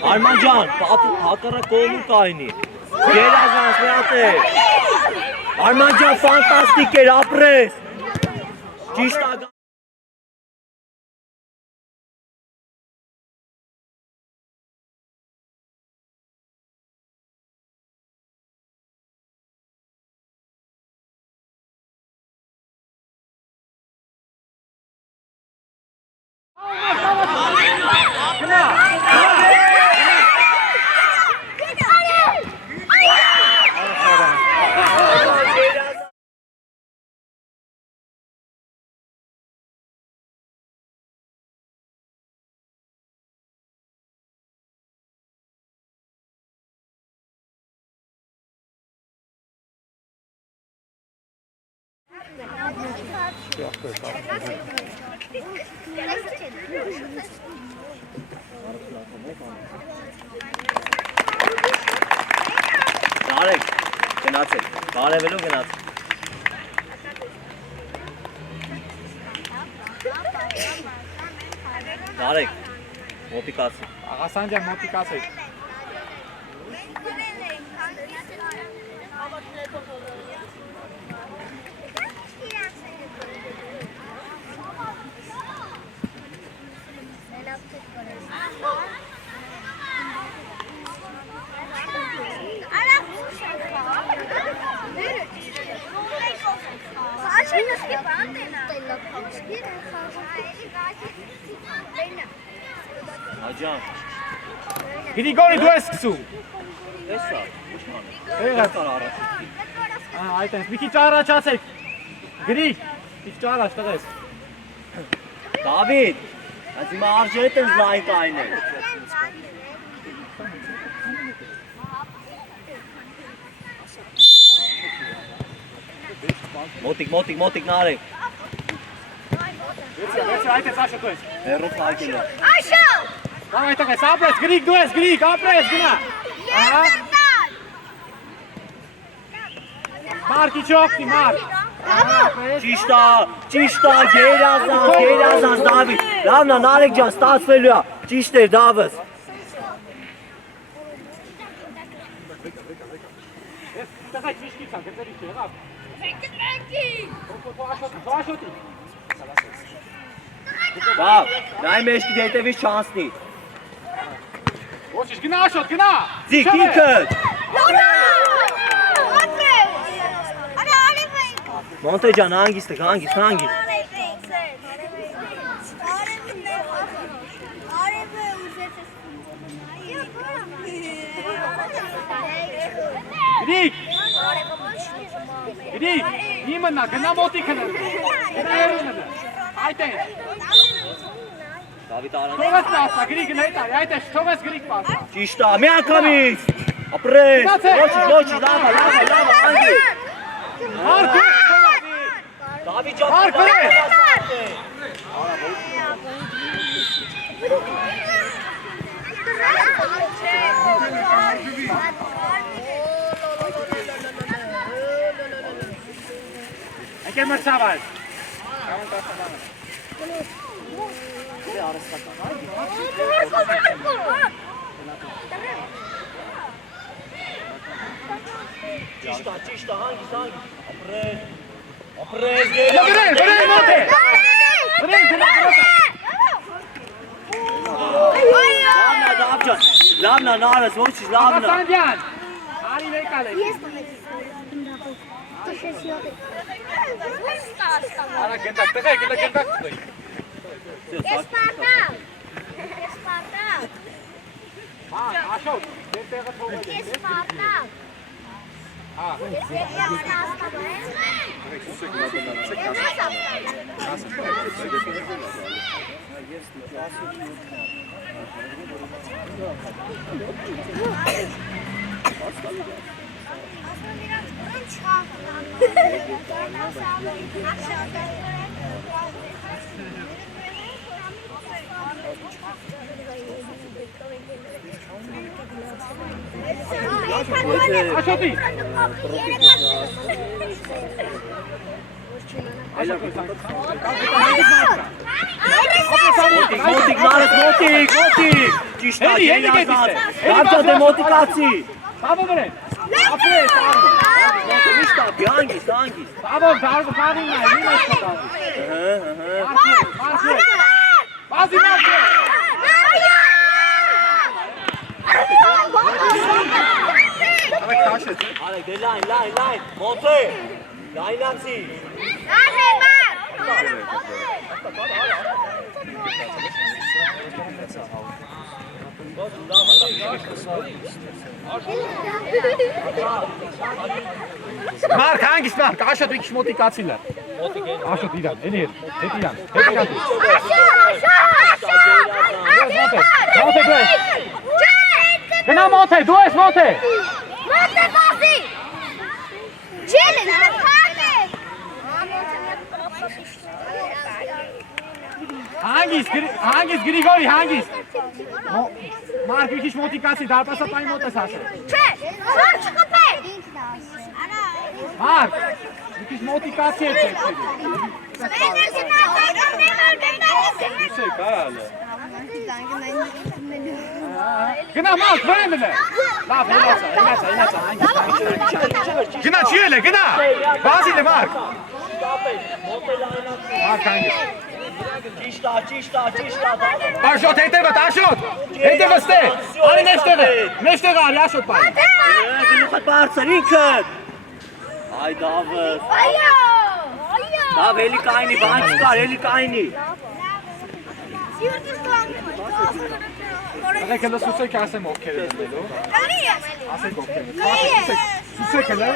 Arman Can, Hakkara kolu kayni. Gerazans meate. Arman Can fantastik yer apres. Cişta. Tarek, gnațe. Care velu gnațe. Tarek, motivație. Hasancan motivație. Hacan. Grigori Duescu. Esa. Եղած Արարացի։ այտենց մի քիչ առաջացեք։ Գրիկ, քիչ առաջ տղես։ Դավիթ, այս հիմա արժե տես լայն կայնել։ Մոտիկ նարեք։ Վերցի այտենց աշը դու ես։ Հերոց հայկել է։ Աշո! Կամ այտենց ապրես, գրիկ դու ես, գրիկ, ապրես, գնա։ Ահա։ Մարկի չոքնի, մարկ։ Ճիշտա, գերազանց, Դավիթ։ Լավնա, նարեք ջան, ստացվելու է։ Ճիշտ էր, Դավս։ Տղա ճիշտ իցան, գծերի չեղավ։ Աշոտի։ Դավ, նայ մեջքի դետևից չանցնի։ Ոչիշ, գնա աշոտ, գնա։ Ձիք, ինքդ։ Մոնտե ջան, հանգիստ։ Գրիկ, իմնա, գնա մոտիքն գնա երունը, այտենց։ Դավիթ արանց։ Թողես պասա, գրիկ գնա այտար, այտենց, թողես գրիկ պասա։ Ճիշտա, մի անգամից։ Ապրես, ոչի, լավա, հանգիստ։ Մարկ է։ Դավիթ ջան, Մարկ Եկել մրցավար։ Ճիշտա, հանգիստ, ապրես, Գրեն, մոտ է։ Գրեն, լավնա, Դավ ջան, լավնա, նարս, ոչի, լավնա։ Հասանդյան, արի վեկալ է։ Արա գնդակ, տղե, գնդակ տղե։ Espartak! Աշոտ, դեր տեղը թողել է։ Espartak! Աշոտի։ Մոտիկ, նարս, մոտիկ։ ճիշտ է, գերազանց։ Դարձա դե մոտիկացի։ Բաբո վրե։ Ապրես, Մոտը միշտ ապի, հանգիստ, հանգիստ։ բաբո, դարին նայ, մի մաս կա։ Բազի մարտի։ Ալեք քաշեց։ Ալեք, դե լայն, մոտը։ Լայնացի։ Մարկ, հանգիստ մարկ, աշոտ մի քիչ մոտիկացիլ է։ Աշոտ իրան, էլի հետ իրան։ Մոտե դու ես։ Գնա մոտե, դու ես մոտե։ Մոտե բասի։ Ջելը, քարտե։ Հանգիստ Գրիգորի, հանգիստ։ Մարկ մի քիչ մոտիկացի, դարպասապային մոտ ես ասել։ Չէ, շոր չկպե։ Մարկ, մի քիչ մոտիկացի եք եկել։ Գնա Մարկ, վրեն է։ Լավ, հելացա, Գնա, չի էլ է, գնա։ Բազիլ է Մարկ։ Մարկ հանգիստ։ Ճիշտ է։ Աշոտ, հետևդ, Աշոտ։ Հետևս տե։ Արի մեջտեղ արի, Աշոտ պայի։ Գլուխդ բարձր ինքդ։ Այ Դավթ։ Այո։ Դավ էլի կայնի, բան չկար, էլի կայնի։ Աղեք հելը սուսեք ասեմ ովքեր են դելու։ Ասեք ովքեր են։ Սուսեք հելը։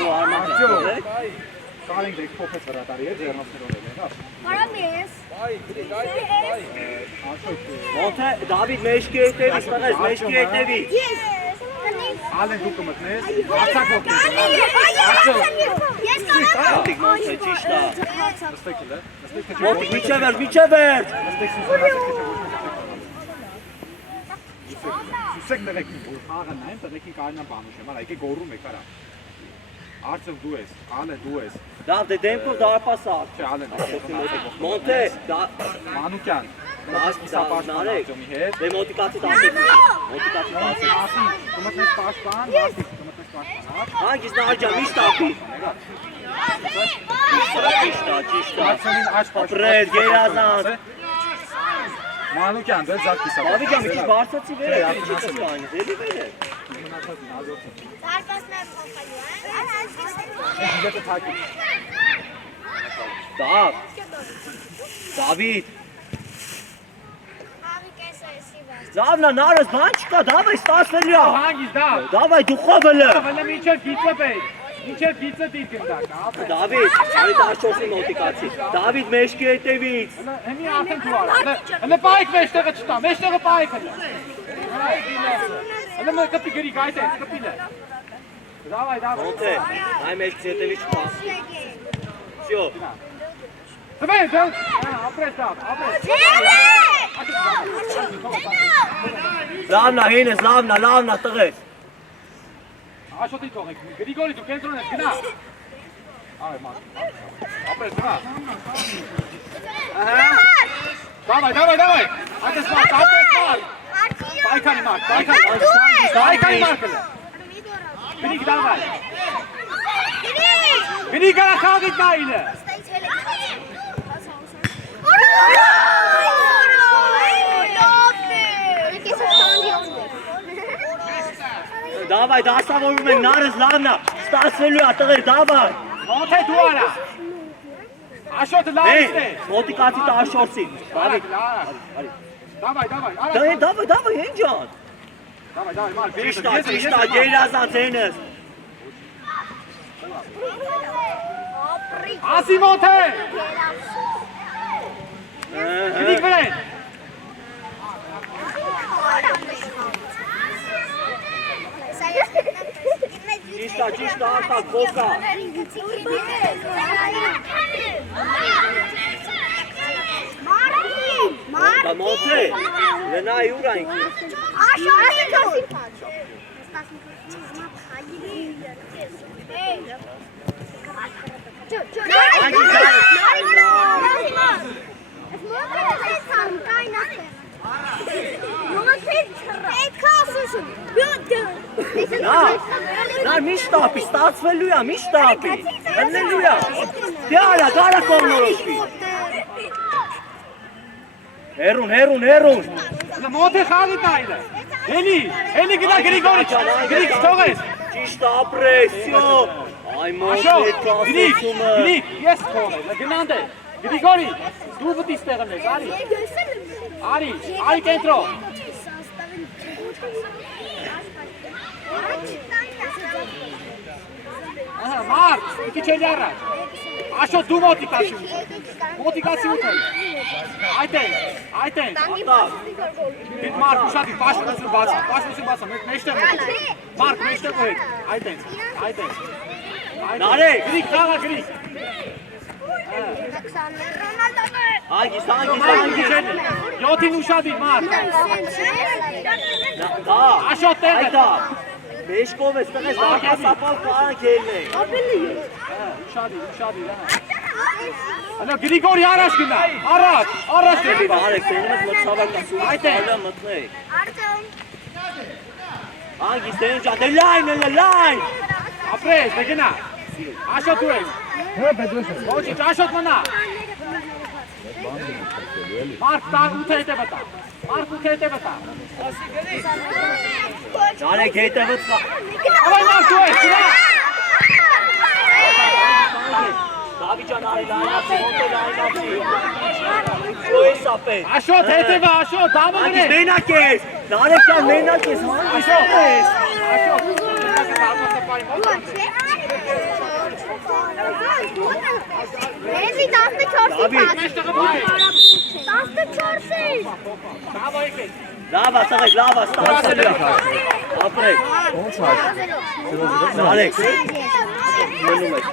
Դու արմատը։ Կարենք դեք փոփեց վրատարի է, ձերնոսներով էլ է, հա։ Կարամ ես։ Մոնթե, Դավիթ մեջքի հետևից տղես, մեջքի հետևից։ Ես։ Ալեն դու կմտնես, արցակ ովքեր են։ Ես կարամ։ Մոտիկ մոնթե, ճիշտ է։ Նստեք էլ է, նստեք թե Մոտիկ, միջև նստեք Սուսեք տղեկին, որ խաղը նայեմ, տղեկին կարինան բանուշ եմ, այ գորում եք արա։ Արցև դու ես, ալե դու ես։ Դավ դե դեմքով դարպաս ար։ Չէ, ալեն։ Մոնթե, Մանուկյան, նարեք, դե մոտիկացի տասեք։ Մոտիկացի տասեք։ ասի, կմտնես պաշտպան, ասի, կմտնես պաշտպան, Հանգիստ նահաջա, միշտ ապի։ Ճիշտ է։ Արցանին աչ պաշտպան։ Ապրել, գերազանց։ Մանուկյան, դու ես զատկիս ապա։ Դավիթ մի քիչ բարձացի վեր է, ապի չի կստանի, դեպի վեր է։ Դավ, Դավիթ, Զավնա նարս բան չկա, դավայ ստասվելի է։ Հանգիստ դա։ Դավայ դու խովել է։ Վելը միջև գիծը բեյ, միջև գիծը դիրք ընդակ, ապե։ Դավիթ, արի դարչոսի մոտիկացի։ Դավիթ մեջքի հետևից։ Հեմի արդեն դու արա, հլը պայք մեջտեղը չտա, մեջտեղը պայք հլը։ Հլը մը կպի գրի գայտ է, կպիլ է։ Դավայ, Մոնթե, այ մեջքի հետևից չպա։ Շյո։ Դվեն, դու, ապրես դավ, ապրես։ Լավնա հինես, լավնա տղես։ Աշոտի թողեք, Գրիգորի դու կենտրոն ես, գնա։ Այ մարդ, ապրես դվա։ Դավայ, այդես մարդ, ապրես մարդ։ Բայքանի մարդ, բայքանի մարդ հլը։ Գրիգ դավայ։ Գրիգ արա խաղիտ նայինը։ Դավայ, դասավորում ենք նարս լավնա, ստասվելու է տղեր, դավայ։ Մոնթե դու արա։ Աշոտը լավիստ է։ Մոտիկացի տաշորսի։ Դավիթ, Դավայ, արա։ դավայ, ենջան։ Դավայ, մարդ, Ճիշտ է, գերազանց հենս։ Ասի մոնթե։ Գրիգ վրեն։ Ճիշտ է, արտակ, կոկա։ Դա մոնթե, լնա յուր այնք։ Նա միշտ ապի, ստացվելու է, միշտ ապի, հննելու է, դյարա, գարա կողնորոշվի, հերուն, մոտ է խաղիտ այլ է, հելի գնա գրիգորի թողես, ճիշտ ապրեսյո, այ մոտ հետ կասեցումը, գրիգ, ես թողես, գնանդ է, գրիգորի, դու պտի ստեղն ես, արի կենտրո, Մարկ, իքի չելի առաջ, աշոտ դու մոտիկացի ուտել, այդ են, Մարկ ուշատի, պաշտություն բացա, մեջտեղ Մարկ, մեջտեղ ու հետ, այդ են, գրիգ, խաղա գրիգ, հանգիս, յոթին ուշատի, Մարկ, աշոտ տեղը, Մեշկով ես տղես, արկասապալ կարանք ելնենք։ Ուշադի, Ալո, գրիգորի առաջ գնա, առաջ գնա։ Բարեք, տենում ես մոտ սավարկասում, Այդ է։ այլը մտնեք։ Հանգիս, տենում ճան, լայն։ Ապրես, դե գնա, աշոտ ու ես։ Ոչինչ, աշոտ մնա։ Մարկ, ութը հետևը տա, Նարեք հետևըց կա։ Ավայ Մարկ ու ես, գնա։ Դավի ճան արի լայնացի, մոտը լայնացի։ Ու ես ապեն։ Աշոտ, հետևը, աշոտ, դամը Հանգիս, գնես։ մենակ ես, նարեք ճան մենակ ես, հանգիս ապես։ Աշոտ, Էզի 14-ի մեջտեղը դու ես։ 14-ի Դավա եկես։ Լավա, տղեք, լավա, ստացել է։ Ապրեք։ Նարեք։ Մնում եք։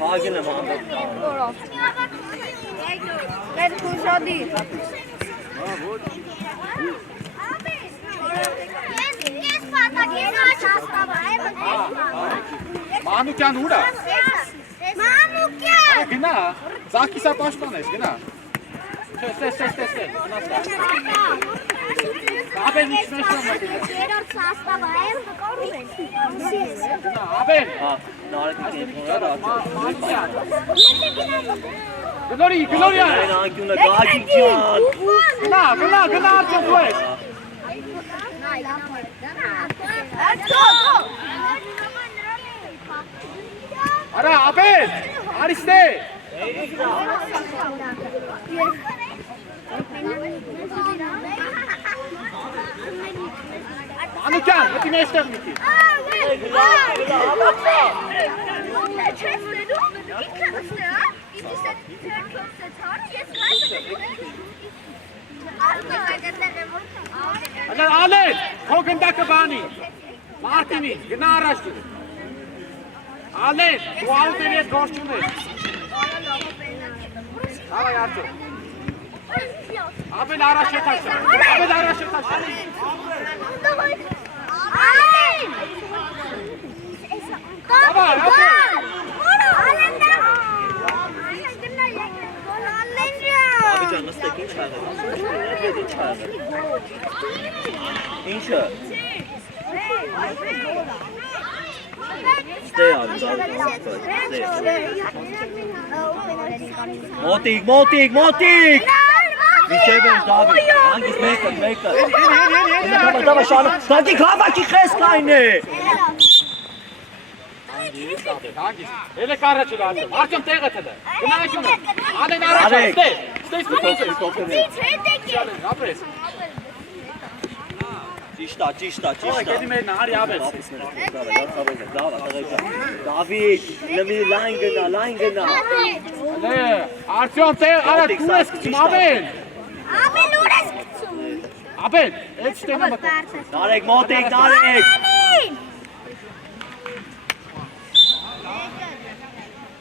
Բագին եմ անդր։ Մանուկյան ուրա։ Մանուկյան Գնա, Զաքիսա պաշտպան ես, գնա։ Տես, Ապեն ինչ մեջտեղ մեկի։ Երորդ սաստավը եմ նկարում ենք։ Գնա, ապեն։ Նարեք կենտրոնը Մանուկյան։ Գլորիա։ Այն անկյունը գագիկ ճան։ Գնա, արդյոք դու ես։ Արա, ապեն, արիստե։ Մանուկյան, մտի մեջտեղ միտի։ Ալեն, քո գնդակը բանի։ Մարտինի, գնա առաջ դու։ Ալեն, դու աուտերի հետ գործ չունես։ Ավայ արդյոք։ Ապեն առաջ եթաշա։ Ավայ, Աբի ճան, նստեք, ինչ հաղը։ Ինչը։ Ստե ալի, Մոտիկ։ Վիչև ենք դավի, հանգիս մեկը։ Դավա շանը, դագի գավակի խես կայն է։ Ele կարաչը լացը, արդյոք տեղը թելը, գնայություն է, ադեն առաջ, ստես պտոս ապրես։ Ճիշտա։ Կետի մեր նարի աբես։ Դավիթ, նմի լայն գնա։ Արդյոք տեղ, արա դու ես կծում, ապեն։ Ամեն ուր ես կծում։ Ապեն, էտ շտենը մտը։ Նարեք, մոտիկ։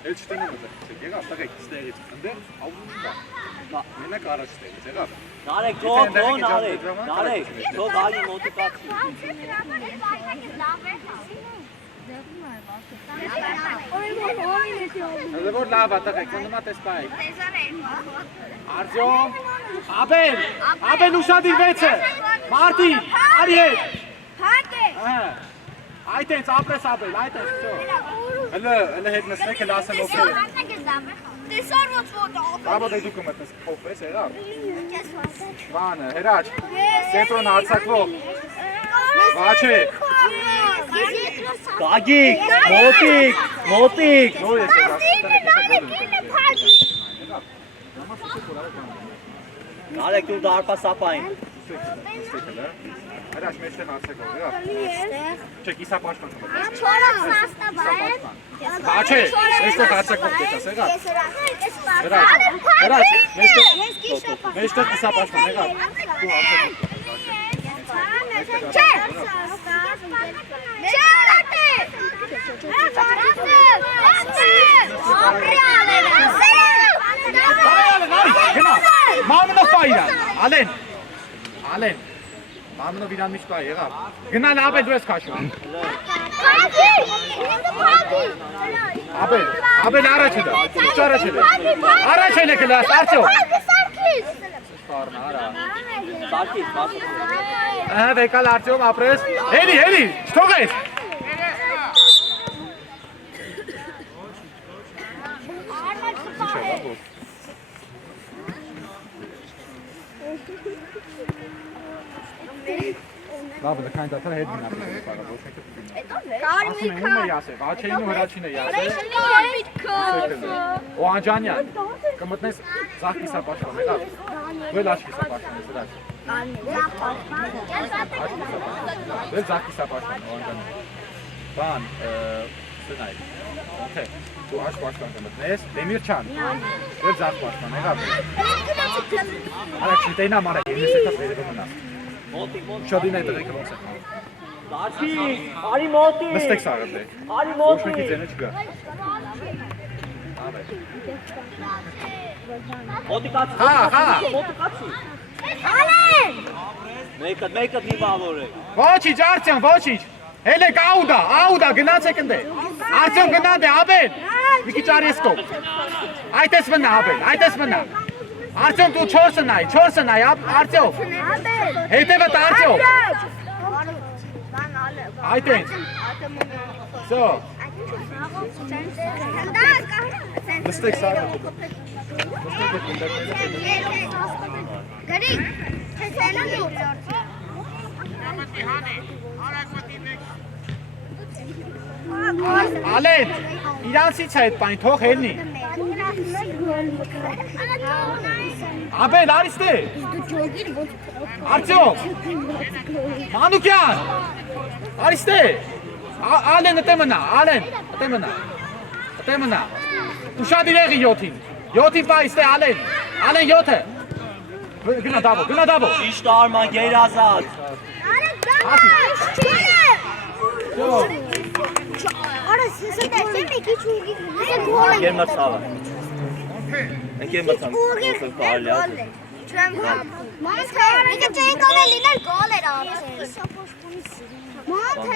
Էտ շտենը մտը։ եկավ, տղեկ, ստեղից, ընդեղ ավուտուկա, մենակ առաջ ստեղից, եկավ։ Նարեկ, թող գալի մոտիկացի։ Հələ որ լավ է, տղեկ, ոնումա տեսպայք։ Արձյոմ, Աբել ուշադիրվեց է, Մարտին, արի հետ։ Այդ ենք, ապրես Աբել, այդ ենք, չո։ Հələ հետ նսնեք էլ ասեմ ովքեր է։ Բաբո դե դուք մտնես կողպես, եղավ։ Բանը, հերաչ, սենտրոն հարցակվող, վաչե։ Գագիկ, մոտիկ։ Նոր ես եղավ, Նարեկ դուր դարպա սապային։ հերաչ մեջտեղ հարցակվող, եղավ։ Չեք իսա պաշման կմտնես։ Վաչե, մեջտեղ հարցակվող կետաս, եղավ։ Հերաչ, մեջտեղ իսա պաշման, եղավ։ Մամնով պա իրան, Ալեն, մամնով իրան միշտ պա եղավ, գնան Աբել դու ես քաշում, Աբել առաջ է դա, առաջ է լեկլաս, արդյոք, Սարկիս, վեկալ արդյոք ապրես, հելի, չթողես, Լավ, դքայն դաթար հետ գնա պիտի պարա, ոչ եկը պիտի ասում են ում է յասե, վաչեին ու հրաչին է յասե ու անջանյան, կմտնես զաղ կիսապաշվան, եղավ, դու էլ աշ կիսապաշվան ես հրաչ դու էլ զաղ կիսապաշվան ու անջանյան բան, սնայ, թե, դու աշ պաշվան կմտնես, դեմիր չան, դու էլ զաղ պաշվան, եղավ Արա չիտեինա մարակ, իմնես ետաս վերևը մնաս Շադին այդ եղեկը ոնց է Սարկիս, արի մոտիկ։ Նստեք սաղը դե Արի Ոչ մոտիկ։ մեկի ձենը չգա Մոտիկացի։ Հա Մոտիկացի։ Մեկը նիվավոր է։ Ոչիչ Արտյոմ, ոչիչ Հելեք աուդա, գնացեք ընդ է Արտյոմ գնանդ է, Աբել Մի քիչ արեսկով Այդ ես մնա, Աբել, այդ ես մնա Արտյոմ դու չորսը նայ, Արտյոմ Հետևդ Արտյոմ Այդ ենք Սո Նստեք սարը Գրի, չեսենը նուր Ալեն, իրանցից այդ պայն, թող հելնի Աբել, արիս դե Արտյոմ Մանուկյան Արիս դե Ալեն, ըտե մնա Ուշադիր եղի յոթին Յոթին պայս դե Ալեն յոթը Գնա դավո Ճիշտ արման գերազատ։ Գերմը ծավը։ Գերմը ծավը։ Ինքը չէին կոնել լինել գոլ էր արդեն։ Մոտ է։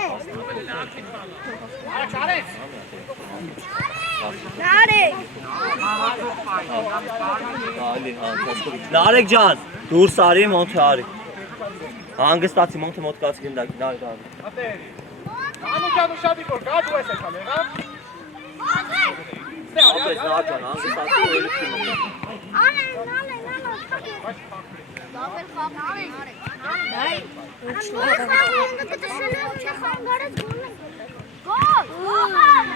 Նարեկ ջան, դուրս արի մոնթե արի։ Հանգստացի մոնթե մոտկացի գնդակ, նարեկ արի։ Մանուկյան ուշադիր որ գա դու ես եկալ եղավ Ապես նարեկ ջան, հանգստացի ու էլի չիմը։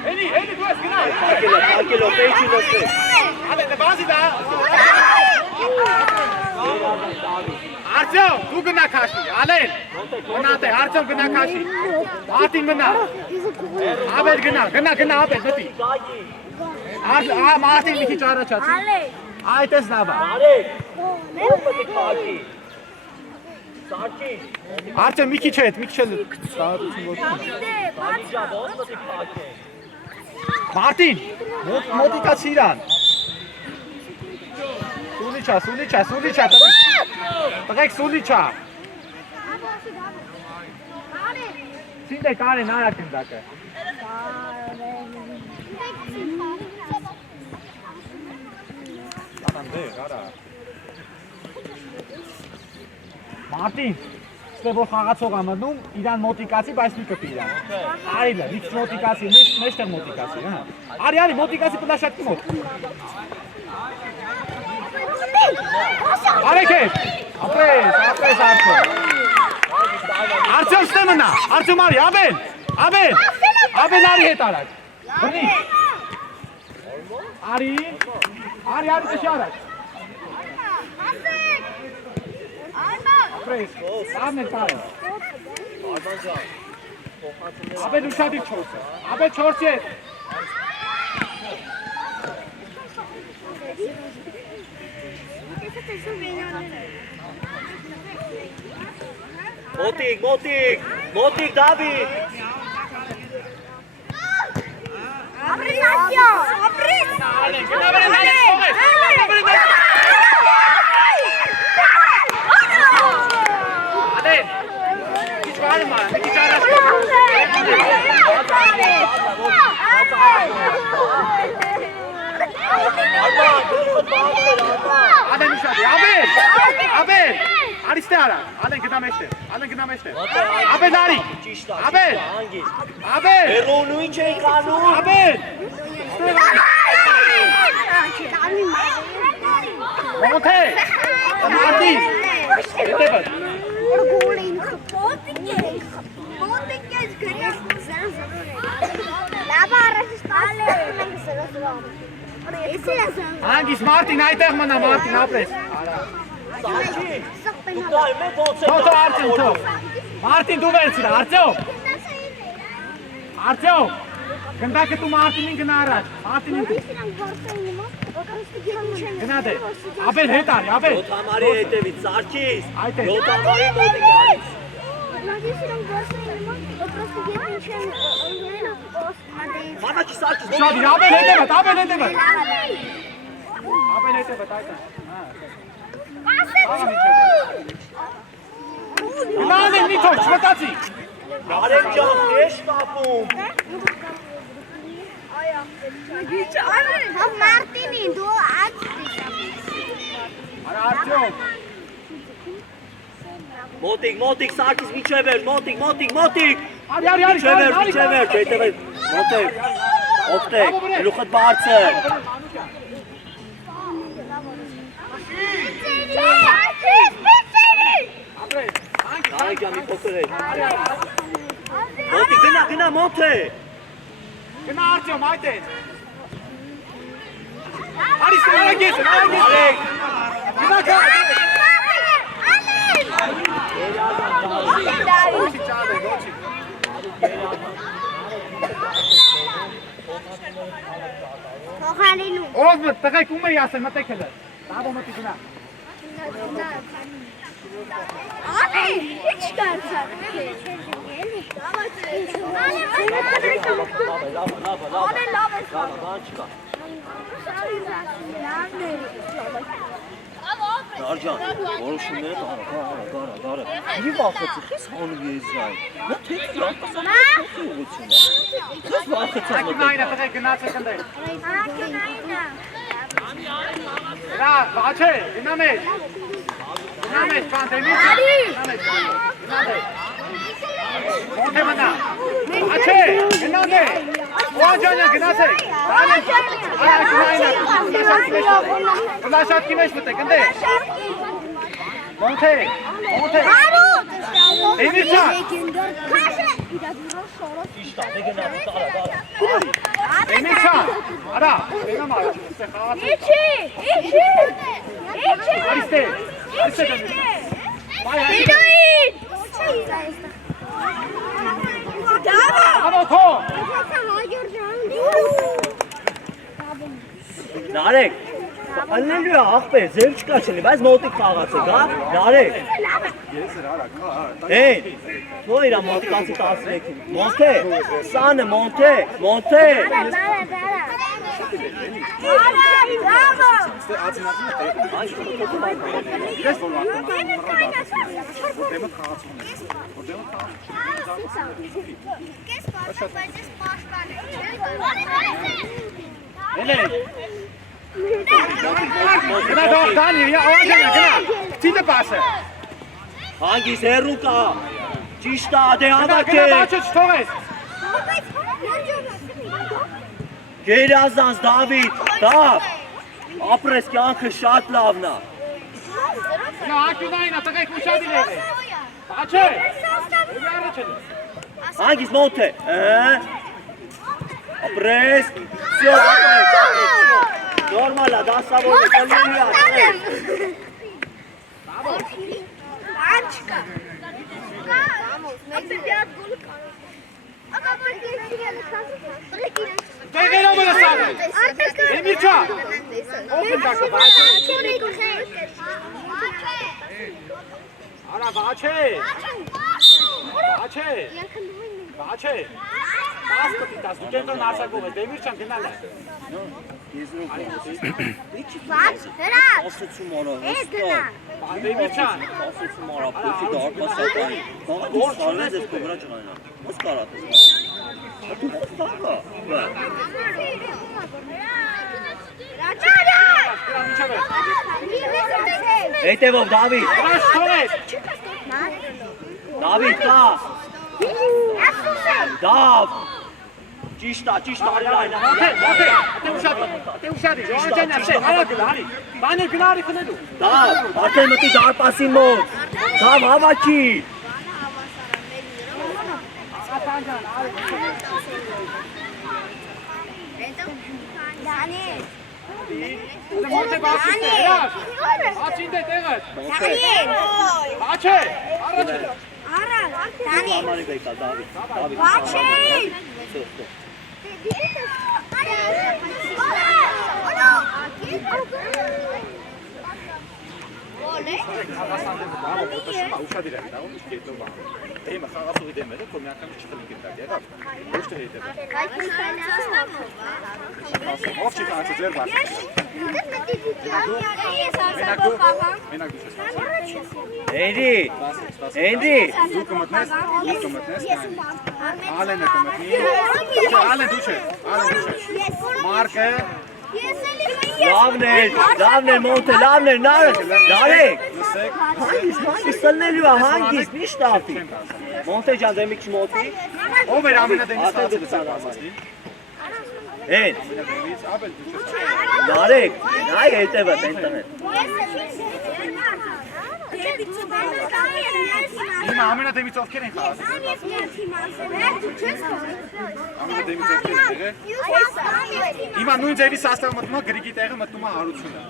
Հելի դու ես գնա Թակելով, պեյչի լսվեց։ Ալեն բազի դա Արտյոմ դու գնա քաշի Ալեն Գնաթե Արտյոմ գնա քաշի Մարտին գնա Աբել գնա Աբել մտի Մարտին մի քիչ առաջացի Այդ էս լավ է Նարեկ, ով պետք պակի։ Սարկիս, Արտյոմ մի քիչ հետ Մարտին մոտիկացի իրան Սուլիչա, տղեկ Սուլիչա։ Սինդ է կարեն արա կնդակը։ Մարտին, ստե որ խաղացող ամնում, իրան մոտիկացի, բայց մի կպի իրան։ Արիլը, միչ մոտիկացի, մեջտեղ մոտիկացի, հա։ Արի, մոտիկացի պլաշատքի մոտ։ Արեք է, ապրես Արդյոմ։ Արդյոմ ստե մնա, Արդյոմ արի, Աբեն արի հետ արակ։ Բնի։ Արի տշի արակ։ Ապրես, ամն են տարեն։ Աբեն ուշադիր չորսը, Աբեն չորսի հետ։ Մոտիկ, Դավիթ։ Աբեն, արիստե արա, ալեն գնա մեջտեղ, Աբեն արի, Աբեն, Հերոնու ինչ էի կանում։ Աբեն, Մոնթե, Մարտի, հետևը, Անգիս Մարտին այդեղ մնա, Մարտին ապրես։ Թո Արդյոմ, թո։ Մարտին դու վերցիրա, Արդյոմ, գնդակը դու Մարտինին գնա առաջ, գնա դե, Աբեն հետ արի, Աբեն։ Յոթամարի հետևից, Սարգիս, Այդտեղ։ Յոթամարի մոտիկայից։ Մատակի Սարգիս, Շադիր, Աբեն հետևդ, այդտեղ։ Գնան են մի թող, չմտացի։ Արեք ջան, ես կապում։ Մարտինին, դու աչ Արա Արդյոմ։ Մոտիկ, Սարգիս միջև էր, մոտիկ։ Արի, Միջև էր, հետևել, մոտիկ, օգտեք, գլուխդ բարձր։ Արեք ջան, մի փոքր է։ Մոտիկ, գնա, մոտ է։ Գնա Արդյոմ, այդտեղ։ Արի ստարագես, Արեք։ Գնա կա։ Ով տղեկ ում էի ասել, մտեք հելը։ Տավո մտի գնա։ Ալի, ինչ կարծար։ Լավ չկա։ Դարջան, որոշումները դարը։ Մի վախեցի, խես հանում եզրային։ Նա թեքի արտասան թեքի ուղղությունը։ Խես վախեցած Ակին մտեք։ այնը տղեկ գնացեք ընդեր։ Գնա, բաչե, գնա մեջ, պանդեմի, գնա մեջ, Մոնթե մնա, բաչե, գնա դե, Ուանջանյա գնացեք, Պլաշատքի մեջ մտեք, ընդեր, Մոնթե, Էմիլչան, արա, բերամ առաջ, ստեղ խաղացեք, Նարեք, ալնելու է աղպեր, ձև չկա չլի, բայց մոտիկ խաղացեք, հա, նարեք։ Հեն, թո իրա մոտիկացի 13-ին, Մոնթե, սանը, Մոնթե։ Ես որ վարդում որտեմդ խաղացում է, որտեմդ Գնա դող Դանի, ավանջանը, գնա, ծիդը պասը Հանգիս հերու կա, ճիշտ է, ադե Գնա հավաք է բաչը չթողես Գերազանց Դավիթ, դավ, ապրես կյանքը շատ լավն է Գնա ակյունային, ատղեք ուշադի լեղ է Բաչը, ուղի առաջ է Հանգիս մոտ է, ապրես, սյո, ապրես, նորմալ է, դասավոր է, կլինի է, ապրես Տեղերով է լսավ է Էմիր չա Օգն դակը բաչը Արա բաչը Բաչը Բաչը Պաս կտիտաս, դու կենտրոն արձակով ես, Էմիր չան գնալ է Ասացում արա, հստակ Էմիր չան Ասացում արա, պոքի դարպասականի Որ շարվեց ես կովրա ճղայնա Ոնց կարատ ես Դու հստակա Հետևով Դավիթ Հրաշ թողես Դավիթ կա Դավ Ճիշտ է, արի Ատե ուշադի, ժողանջան ասե, հարա գլա, հարի Բաներ գնարի խնելու Դավ, արդեն մտի դարպասին մոտ Դավ հավաքի Մոտ է բասիստ է, հրաշ Բաչին դե տեղըտ Բաչը, առաջ է Համարի բեկա, Դավիթ Ուշադիր է, դա ոնց կետով բան Դեմը, խաղասողի դեմ էր, որ մի անգամ չխլին կետակ, եղավ Ոչ թե հետև Ով չի կանացը ձեր բաս Մենակ դուշ ես Էնդի Դու կմտնես, ես կմտնես Ալենը կմտնի Ալեն դուշ ես Մարկը Լավն է մոտ է, լավն է, նարեք Հանգիս սլնելու է, հանգիս, մի շտապի Մոնտե ջան դեմիք չմոտի Ով էր ամենադեմից ստացել ծար բասասնի Են Ամենադեմից, ապել դուշ ես Նարեք, նայ հետևը տենտանետ Հիմա ամենադեմից ովքեր են խաղացել Ամենադեմից ովքեր են եղել Հիմա նույն ձևի սաստավը մտնում է, գրիգի տեղը մտնում է հարությունը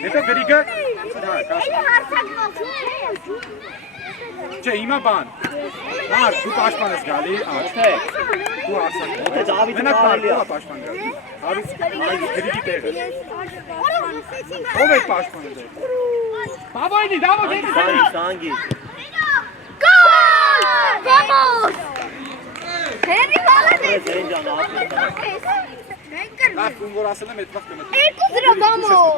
Հետո գրիգը Չէ, հիմա բան Մար, դու պաշպան ես գալի, Թե դու արսակ Մոտե Դավիթ Մենակ կարելի բան, է դու պաշպան գալի Գրիգի տեղը Ով է պաշպանը դեր Բաբայնի, դավո դեպի Սանգի Են ջան ապրես Լավ, կուն որ ասել եմ, այդ վաղ կմետ Երկու դրա բամով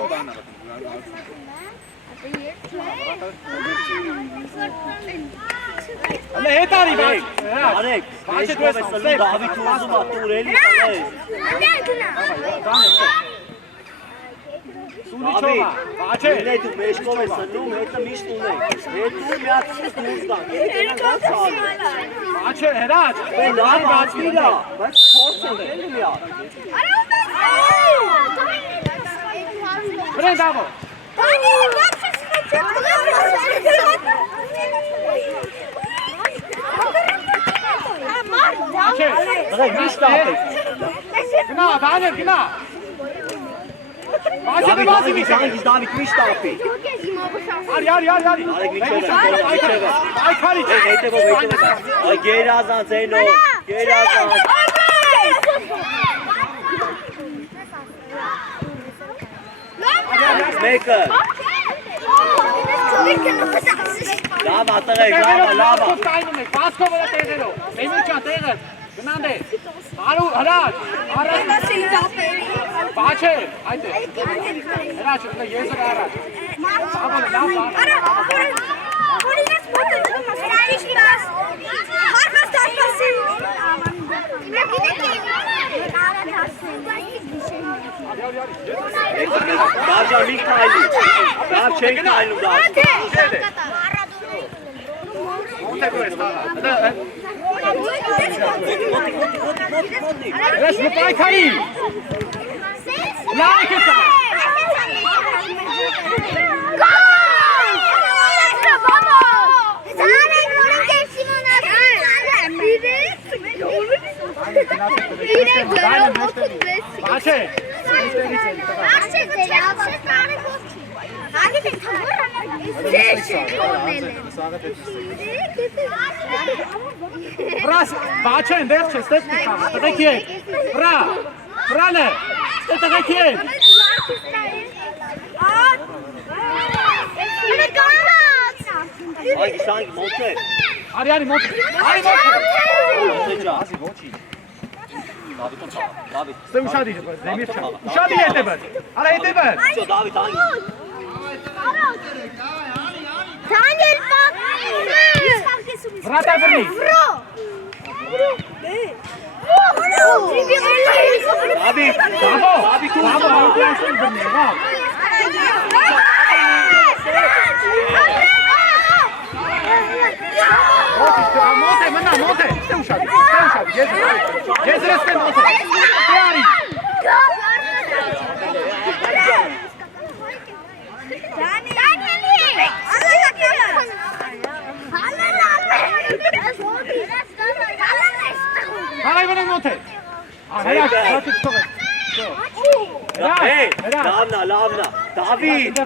Ալե հետ արի բաչ Նարեք, մեջքով է սլում Դավիթ ուզում է տուր էլի տղես Սուդիչովա, բաչ է Ինե դու մեջքով է սլում, հետը միշտ ունեք Հետում միացրես դուրս գան, հետենան ոնց ալի Բաչ է, հրաչ Լավ ացվիրա, բայց փորձ են էլի միատ Բրեն դավո Բաչ է, Տղեք միշտ ապեք գնա, բաներ, գնա Բաչ է բազի միջև Հանգիս Դավիթ միշտ ապի Արի Արեք միջև Այքարի Հետևով Այ գերազանց էնո Գերազանց Մեկը Լավա տղեք, լավա Բասկով է տեղերով Էմիր չան տեղը Գնանդ է։ Արու, հրաչ, առաջ։ Բաչե, այդե։ Հրաչ, ես առաջ։ Աբոլ, լավ, լավ։ Օրինակ մոտը ճիշտաս։ Հարկած դասի։ Դարձան մի քայլի։ Դարձ չեն քայլում դարձ։ Մոնտե գոյս խաղա։ Ես մտայ քայի։ Լայք է սա։ Բաչե։ Բրաս, բաչե ընդեղ չես, տես պիտամ, տղեքի է, բրան է, տղեքի է։ Հանգիս, մոտ է։ Արյանի մոտ, արի մոտ։ Մոտ է ջա։ Դավիթ։ Ստե ուշադի, նեմիր չա։ Ուշադի հետ է բր, արա հետ է բր։ Շո Դավիթ հանգիս։ Դանիել պապ։ Վրատա բրնի։ Դավիթ, Դավիթ, այդյասն բրնի, վավ։ Մոտ է, մնա, մոտ է, ստե ուշադի, ես ռեստեն մոտ է, ստե արի։ Հարայ վնեն մոտ է։ Հերակ, հատիկ թող է։ Լավնա, Դավիթ։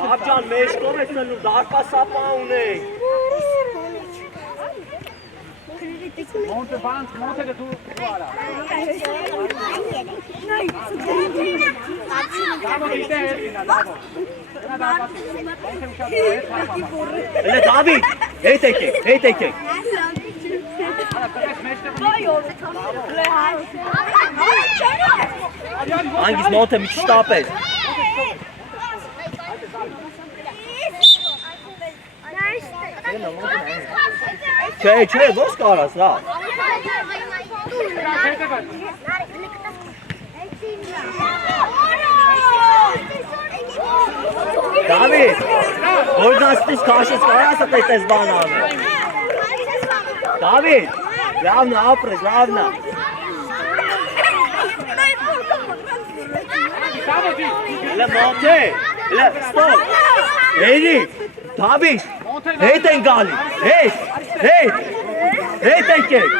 Դավջան, մեջ կով ես նլում, դարկա սապա ունենք։ Մոնտե բանց, մոտ է դու արա։ Դավո դիտե է, դավո։ Elə David, հետ եկեք։ Hangis մոտ է մի չտապես։ Չէ, ո՞ս կարաս, լավ։ David, որնաստից քաշես կարաս այդպես բան անել։ David, լավնա ապրես, լավնա։ Elə մոտ է, elə ստոպ։ Էրի, David, հետ են գալի, հետ եկեք։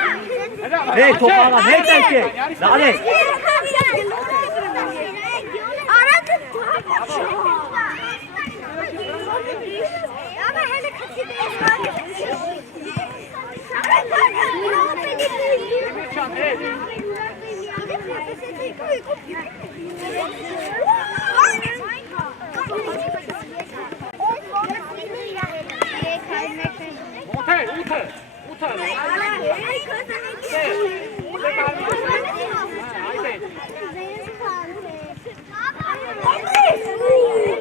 Հետ թողանան, հետ եկեք, նարեք։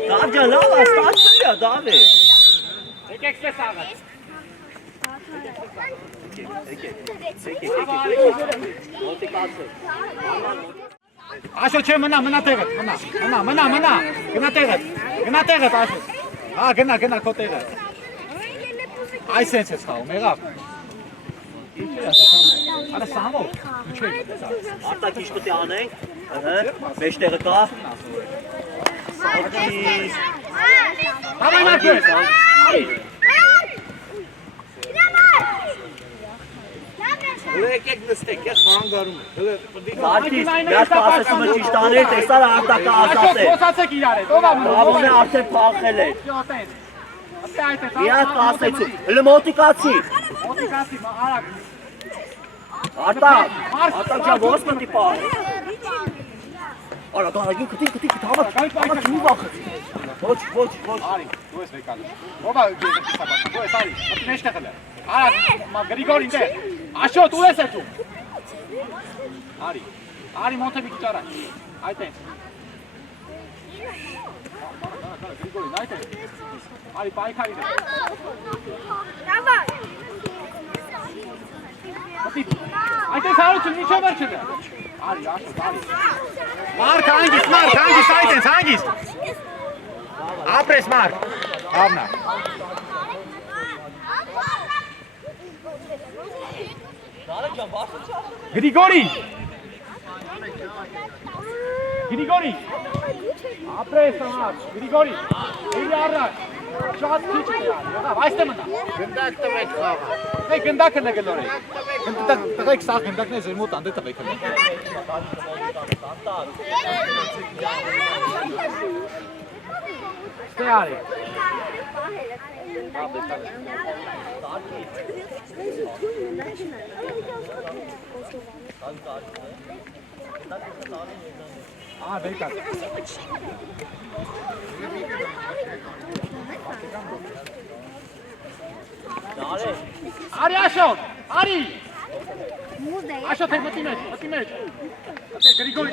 Davcan, lava, starsın ya, Davi. Եկեք ստես աղաց։ Աշո չէ մնա տեղդ, մնա, գնա տեղդ աշո։ Հա, գնա քո տեղը։ Այս sense ես խաղում, եղավ։ Արա սամո, ինչու է։ Արտակ ինչ պետք է անենք, մեջտեղը կա։ Սարքիս։ Համանակ ես, արի։ Եկեք նստեք, ես խանգարում եմ։ Սարքիս, միած պասեսումը ճիշտ աներ, տեսար արտակը ազատ է։ Խոսացեք իրար հետ, ով ամն։ Աբոն է արդեն փախել է։ Միած պասեցում, հլը մոտիկացի։ Մոտիկացի, արագ։ Արտակ ջան, ո՞ս մտի պահ։ Արա, դարագին կտի, հավաք մի վախը։ Ոչ։ Արի, դու ես վեկալը։ Ո՞վ է գեզը կիսաբաշն, դու ես արի, մտի մեջտեղ էլ է։ Արագ, Գրիգոր ինտեղ։ Աշոտ, ու ես էջում։ Արի մոնթե մի քիչ առաջ։ Այդ է։ Գրիգորին, այդ է։ Արի պայքարին է։ Դավայ։ Այդ է հարություն, միջով վերջը։ Արի, Աշոտ, արի։ Մարկ, հանգիստ, այդ ես, հանգիստ։ Ապրես, Մարկ։ Ավնա։ Գրիգորի։ Ապրես, Մարկ, Գրիգորի։ Էլի առաջ։ Շատ քիչ է եղավ, այստեղ մնա։ Գնդակ տվեք խաղը։ Մեկ գնդակը նգլորեք։ Տղեկ սաղ գնդակն է ձեր մոտ անդե տվեք։ Ստե արի։ Դեկա։ Արի Աշոտ, արի։ Աշոտ է մտի մեջ։ Ատե Գրիգորի,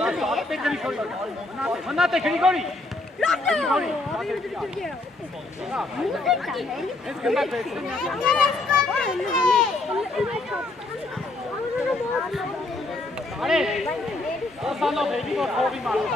մնաց է Գրիգորի։ Ես գնաց է։ Արի, Օսանով է, որ հողի մարդ։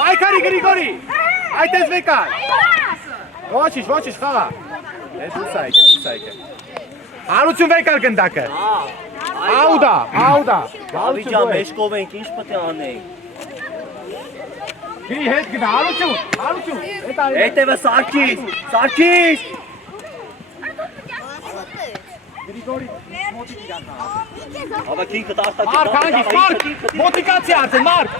Պայքարի Գրիգորի, այդ ես վեկար։ Ոչիշ, խաղա։ Ես ուսայք է։ Հարություն վեկար գնդակը։ Աուդա։ Բավի ջան, մեջկով ենք, ինչ պետք է անենք։ Գրի հետ գնա, հարություն։ Հետևը սարքիս։ Գրիգորի մոտիկ իրան հա։ Աբա քինքը տաստակի։ Մարկ, մոտիկացի արդեն, Մարկ,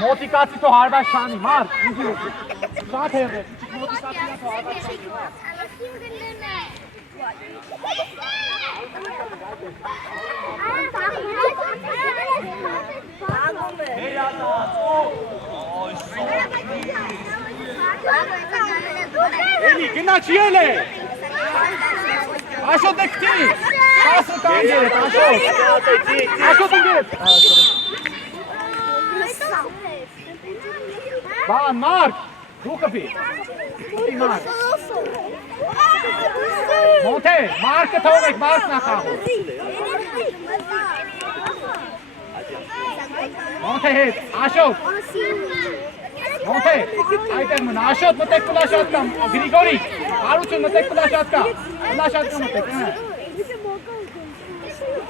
մոտիկացի թո հարված շանի, Մարկ, ինձի ոչի, շատ հեղև, մոտիկացի թո հարված շանի, Էլի, գնա չի էլ է, Աշոտ է կտի, ասը կանգերետ, Աշոտ ընգերետ, Բան, Մարկ, դու կպի, Մարկ, Մոնթե, Մարկը թողեք, Մարկն ախաղում, Մոնթե հետ, Աշոտ, Մոնթե, այդեղ մնա, Աշոտ մտեք պլաշատկա, Գրիգորի, հարություն մտեք պլաշատկա մտեք,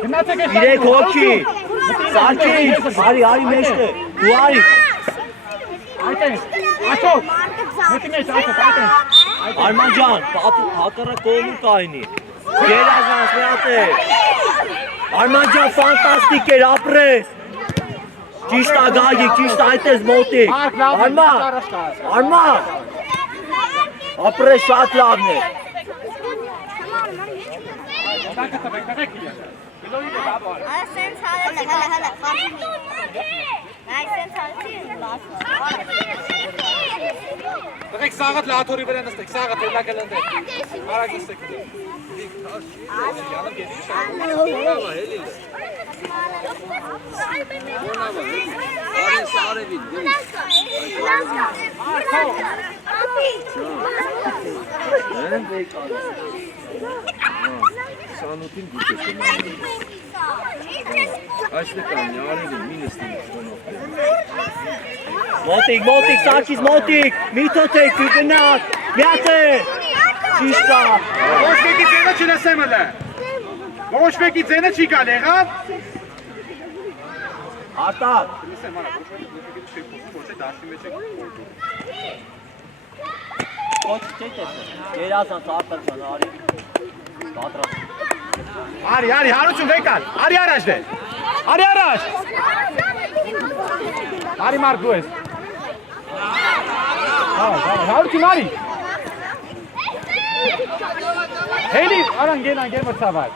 գնացեք ես Իրեք հոգի, սարքիս, արի մեջտը, դու արի Այդ է, Աշոտ, մտի մեջ, Աշոտ, այդ է Արման ջան, հակառակ կողմում կայնի Գերազանց միատ է Արման ջան, ֆանտաստիկ էր, ապրես Ճիշտ ագագիկ, ճիշտ այդ ես մոտիկ Արման Ապրես շատ լավն է Տղեկ սաղատ լաթորի վրա նստեք, սաղատ հելա կլնդեք, արագ նստեք 28-ին գուշ ես կնանում։ Այստեղ կան արևի մինստին շոնով։ Մոտիկ, Սարգիս, մոտիկ, մի թոթեք, դու գնաք, միացե, ճիշտ է։ Ոչ մեկի ձենը չնեսեմ հլը։ Ոչ մեկի ձենը չի գալ, եղավ։ Արտակ։ Լսեմ, արա, ոչ մեկի չի խոսում, ոչ է դաշի մեջ է խորդում։ Ոչ չի տեսել, գերազանց Արտակ ջան, արի, պատրաստ։ Արի, հարություն վեկալ, արի առաջ դե, արի առաջ։ Արի մարդ դու ես։ Հարություն արի։ Հելի, արան գեն մրցավար։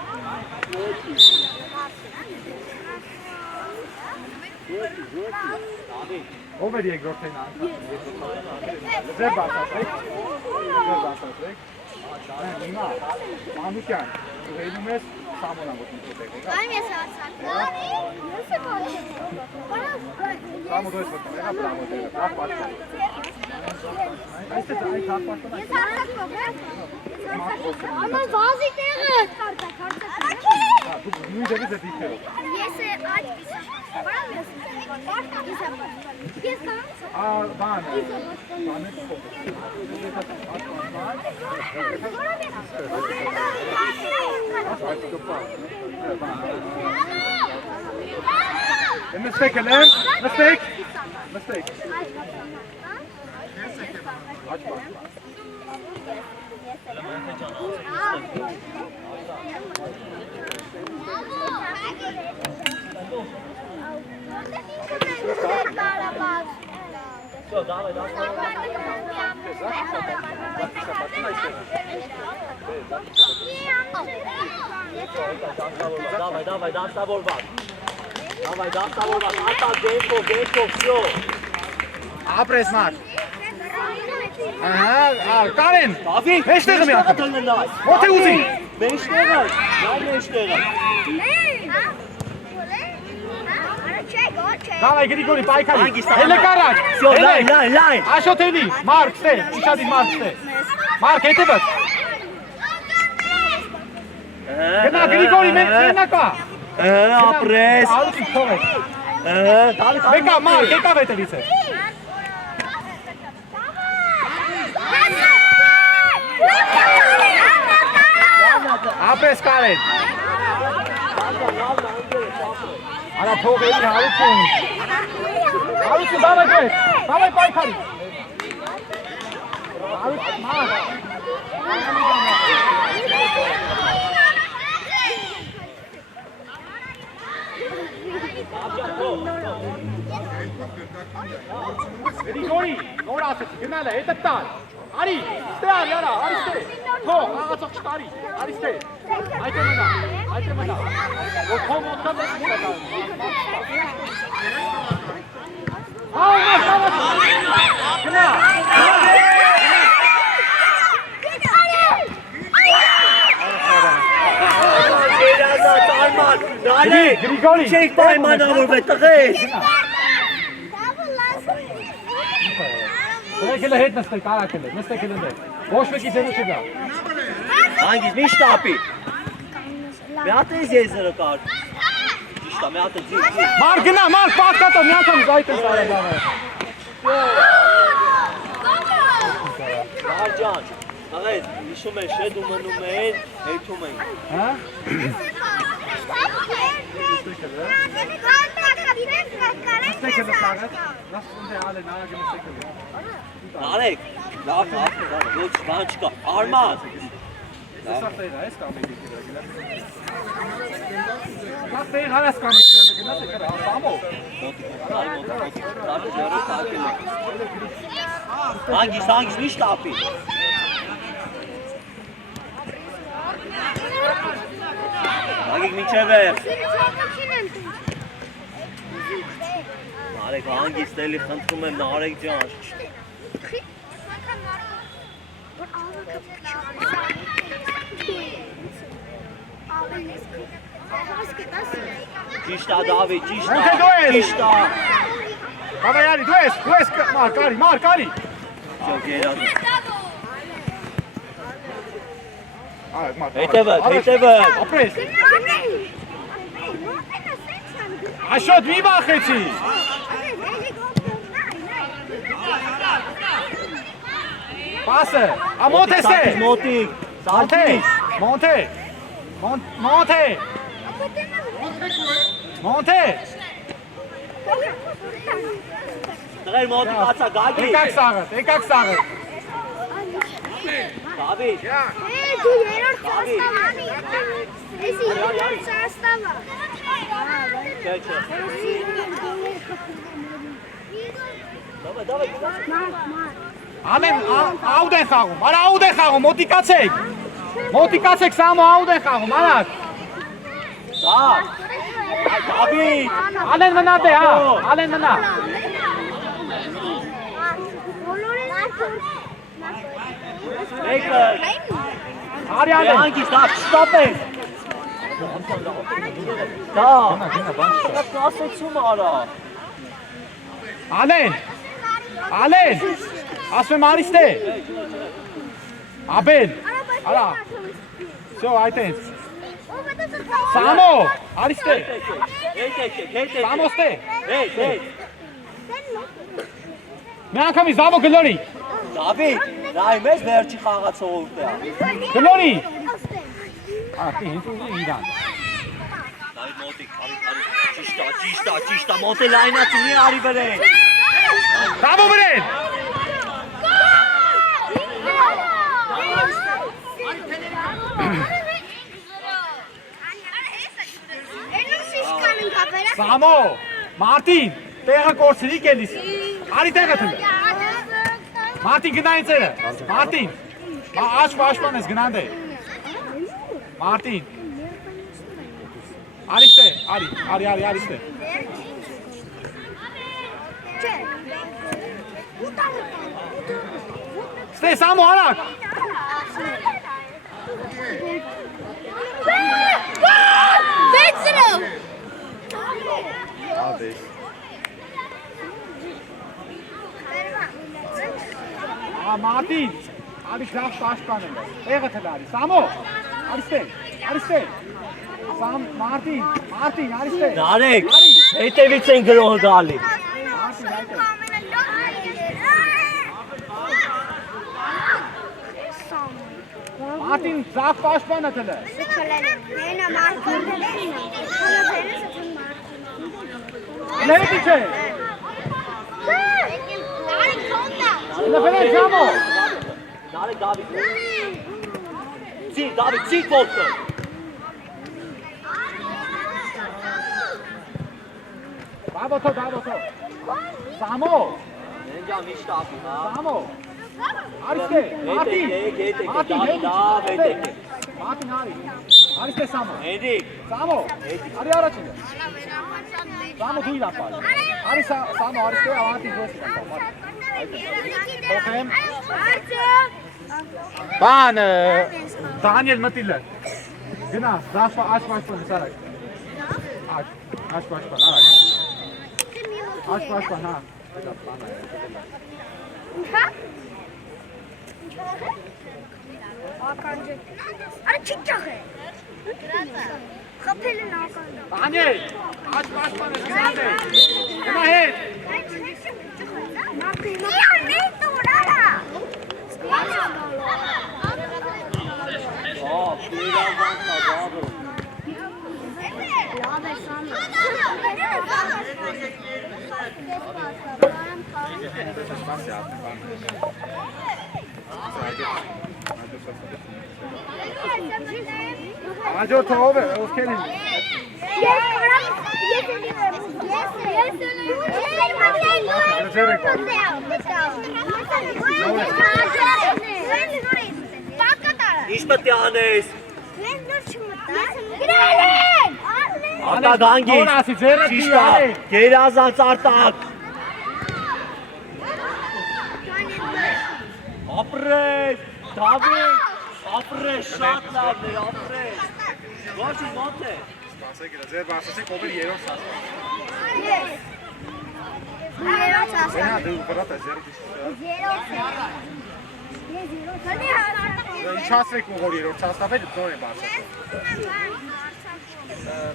Ով էր երկրորդին անգամ։ Ձեր բացացեք։ Հիմա, Մանուկյան, դու հելում ես Սամոնան ոտնի տեղ եղա։ Այմ ես ասած։ Սամո դու ես ոտնի եղա, բրավո տեղը, բավ պատկան։ Այստեղ այդ հապաշտան Ես ասած պողեմ։ Աման վազի տեղը։ դու նույն դեպից է դիքերով։ Ես այդ վիսա։ Ես կամ։ Բան է Mistake, Ellen. Mistake. Давай, доставорват. Արտակ, գենքով, всё. Ապրես մար։ Կարեն, մեջտեղը մի անգամ։ Ո՞թե ուզի։ Մեջտեղը, մեջտեղը։ Давай, Գրիգորի, պայքարի։ Հելեք առաջ։ Լայն։ Աշոտ էլի, Մարկ ստե, իշադի Մարկ ստե։ Մարկ հետևդ։ Գնա, Գրիգորի, մենակա։ Ապրես։ Արություն թողեք։ Մեկա, Մարկ, եկավ հետևից է։ Ապրես Կարեն։ Արա թող էլի հարություն։ Հարություն, դավայ դես, դավայ պայքարի։ Հարություն, Մարկ։ Գրիգորի, նոր ասեցի, գնալ է, հետը տալ։ Արի, ստե արի, արա, արի ստե։ Թող, աղացող չտարի, արի ստե։ Այդ է մնա։ Որ թող մոտքան ես մուր է տալ։ Գնա։ Գրիգորի, Չեք պայմանավորվել, տղեր։ Եկել է հետ նստեք, արակել է, նստեք էլ ընդեր։ Ոչ մեկի ձենը չգա։ Հանգիս, մի շտապի։ Մի հատ ես եզրը կար։ Ճիշտ է, մի հատ ձի։ Մարկ գնա, Մարկ պատկատով, մի անգամ զայտ են սարադանը։ Ջան, տղեր, հիշում են, շեդում մնում են, հետում են։ Հա? Նստեք էլ սարդ, նաստ է ալ է, նարագը նստեք էլ։ Արեք, լավ, ոչ, բան չկա, Արման։ Սաստեր այս կամիկի գնա։ Սաստեր այս կամիկի գնա, գնա, ասամով։ Հանգիս, մի շտապի։ Հագիկ մինչև էր։ Նարեկ, հանգիստ էլի խնդրում եմ, Նարեկ ջան։ Ճիշտ է, Դավիթ, ճիշտ է։ Հավայ արի, դու ես, Մարկ արի։ Ճո գերազանց։ Հետևը։ Ապրես։ Աշոտ մի վախեցի։ Պասը, ամոթես է։ Մոտիկ, Monte, Monte, Monte, Monte. Դրեր մոտիկ ացա, գագի։ Եկակ սաղը։ Դավիթ։ դու երրորդ սաստավանի։ Էսի երրորդ սաստավա։ Չէ։ Դավիթ։ Ամեն աուտ են խաղում, արա աուտ են խաղում, մոտիկացեք Սամո աուտ են խաղում, արագ։ Դավիթ։ Ալեն մնա դե, հա, ալեն մնա։ Եկը։ Արի ալեն։ Հանգիստ, շտապեք։ Դա, ասեցում արա։ Ալեն, ասում եմ արիստ է։ Աբեն, արա, սո այդ են։ Սամո, արիստ է։ Սամոստ է։ Մի անգամի զավո գլորի։ Դավիթ, նայ մեզ վերջի խաղացողորդ է։ Գլորի։ Ահի, հենց ուզի իրան։ Դավիթ մոտիկ, ճիշտա, մոտի լայնացի մի արի բրեն։ Զավո բրեն։ Սամո, Մարտին, տեղը կորցրի կելիս։ Արի տեղը թնդը։ Մարտին գնային ծերը։ Մարտին, աշպան ես գնան դե։ Մարտին։ Արիստ է, արի, արիստ է։ Ստե, Սամո, արակ։ Վեցրով։ Մարտին, արի լավ աշպան է։ Տեղը թլ արի, Սամո, արիստ է։ Մարտին, արիստ է։ Նարեկ, հետևից են գրոհ գալի։ Մարտին, ձախ պաշպանը թլը։ Լեհետի չէ։ Լեհետի Սամո։ Նարեկ, Դավիթ։ Դավիթ, ծի կողքը։ Դավոթո։ Սամո։ Ենջա միշտ ապի, հա։ Սամո։ Արիստ է, Մարտին, արիստ է Սամո, Հենրիկ, Սամո, արի առաջինը, Սամո դու իրան պար, արի Սամո, արիստ է, ավանտի գոսի կան, բան, Դանիել մտիլը, գնա, աշպաշպան ես արակ, աշպաշպան, հա, Արա չիճախ է։ Խփել են ականը։ Դանիել, աշպաշպան ես գնան է, գնա հետ։ Իարնի տուրարա։ պիրավանքա, դավը։ Լավ է սամը։ Հաջորդ ով է, ովքեր են։ Ես կարամ, ես էլի եմ։ Ինչ պետք է անես։ Գրալեն։ Արտակ հանգիստ, ճիշտ է, գերազանց Արտակ։ Ապրես, Դավիթ, ապրես, շատ լավն է, ապրես։ Ոչինչ ոնց է։ Սպասեք, ձեր բարձրացեք ով է երրորդ սաստան։ Ես։ Երրորդ սաստան։ Գնա դու վրատ է ձեր։ Ինչ ասեք որ երրորդ հաստատվելը նոր է բացել։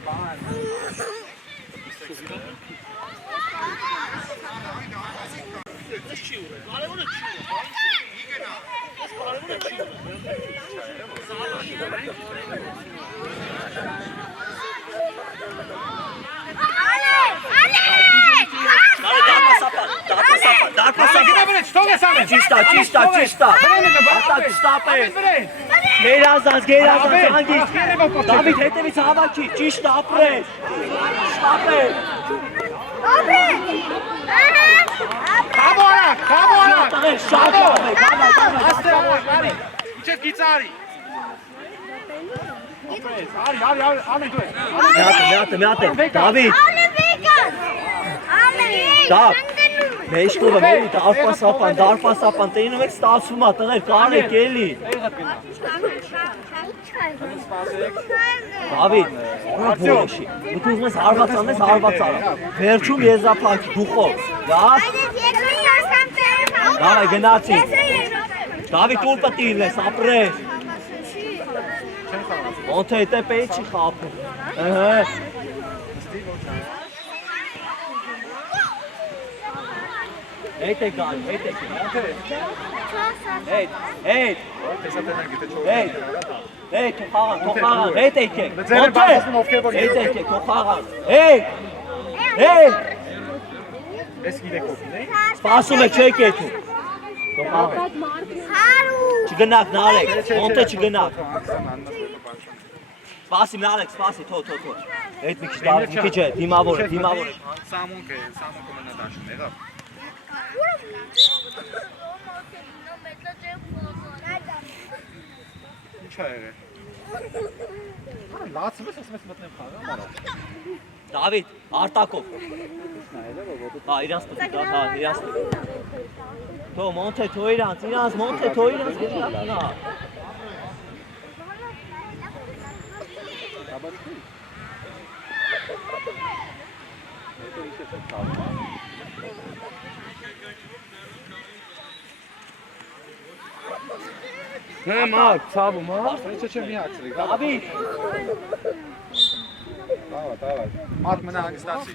Բան։ Ճիշտա։ Ստապես։ Գերազանց, հանգիստ։ Դավիթ հետևից հավաքի, ճիշտ ապրես։ Ստապես։ Կաբորակ։ Շատ Աստեղ, արի։ Իջեք գիծարի։ Արի, դու ես։ Միատ, Դավիթ։ Դավ։ Մեծ կողը մերի դարպասապան, տենում եք ստացվում է, տղեր, կարեք էլի։ Դավիթ, բորոշի, դուք ուզում ես հարված արա, վերջում եզապանքի դուխով, դավ։ Դավ է գնացի, Դավիթ ուր պտի իրնես, ապրես։ Ոնթե հետե պեի չի խապում, Հետ է գալու, հետ։ Թող խաղան, հետ եկեք, թող խաղան, Ես գիտեք ովքն է։ Սպասում եք, չեք եթում, թող խաղան, չգնաք նարեք, ոնթե չգնաք, սպասի նարեք, սպասի, թող, հետ մի քիչ է, դիմավոր է, Սամոնք մնադաշն եղավ։ Ինչ է եղել։ Լացվես ասում ես մտնեմ խաղը, մարա։ Դավիթ, Արտակով։ Հա, իրանց պտիկ, իրանց պտիկ։ Թող մոնթե թող իրանց, մոնթե թող իրանց գնա։ Մարդ, ցավում, հա։ Չէ, մի հացրի։ Դավիթ։ Տավա։ Մարդ մնա հանգստացի։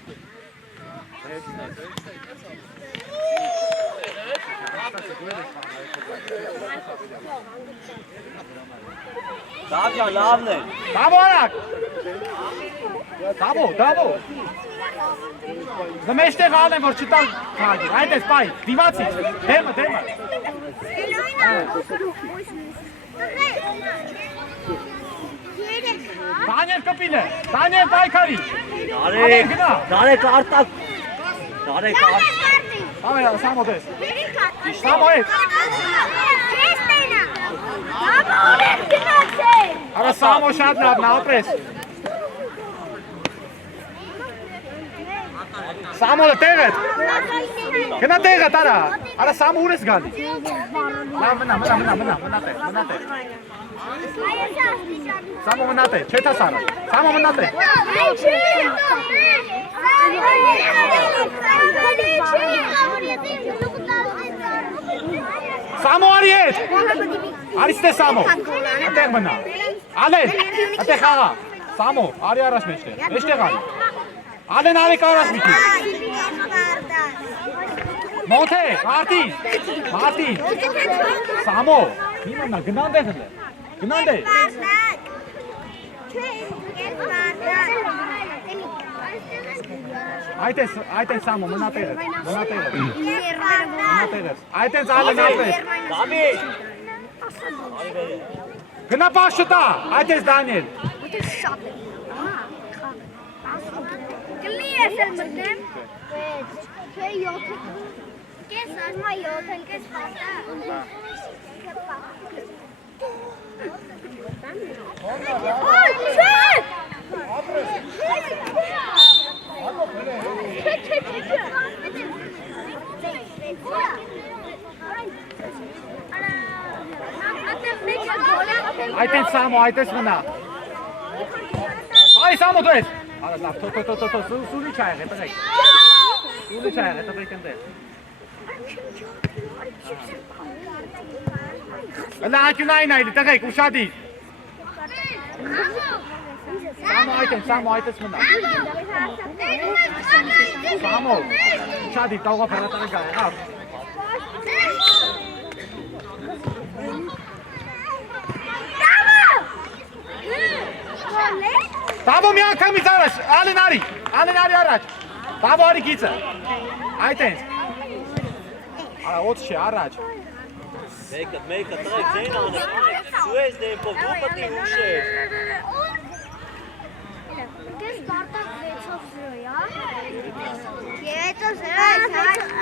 Դավիթ, լավն է։ Դավորակ։ Դավո։ Մեջտեղ ալեն որ չտալ քագի։ Այդ էս բայ, դիվացի։ Դեմը։ Դանիել կպիլը, Դանիել բայքարի։ Դարեք Արտակ։ Ամերա, Սամո դես։ Սամո հետ։ Արա Սամո շատ լավն ապրես։ Սամոը տեղը։ Գնա տեղը տարա։ Արա Սամո ուր ես գալի։ Լավ մնա տեղ։ Սամո մնա տեղ, չէ՞ հասարա։ Սամո մնա տեղ։ Սամո արի հետ։ Արիստե Սամո։ Այդտեղ մնա։ Ալեն, այդտեղ խաղա։ Սամո, արի առաջ մեջտեղ արի։ Ալեն արեք առաջ մի քիչ։ Մոնթե, Մարտի։ Սամո, մի մնա, գնան դեղ։ Այդ է Սամո, մնա տեղը։ Այդ է Ալեն ապրես։ Դավիթ։ Գնա պաշ չտա, այդ է Դանիել։ Կլի ես էլ մտնեմ։ Չէ 7 կես արմա 7 կես պատա։ Այդ է Սամո, այդ ես մնա։ Այ Սամո դու ես։ Արա լավ, թո, սուրի չայ եղե, տղեկ։ Սուրի չայ եղե, տղեկ ընդեղ։ Հələ ակյունային այլի, տղեք, ուշադիր։ Սամո այդպես մնա։ Սամո, ուշադիր, տաղա պարատարը գա, եղավ։ Տավո մի անգամից առաջ, ալեն արի առաջ, տավո արի գիծը, այդ ենք, արա ոց չէ, առաջ, Մեկը տրեք, ձեն անեք, սուես դեմպով, դու պտի ուշ ես։ Կես բարտակ 6-0-յա։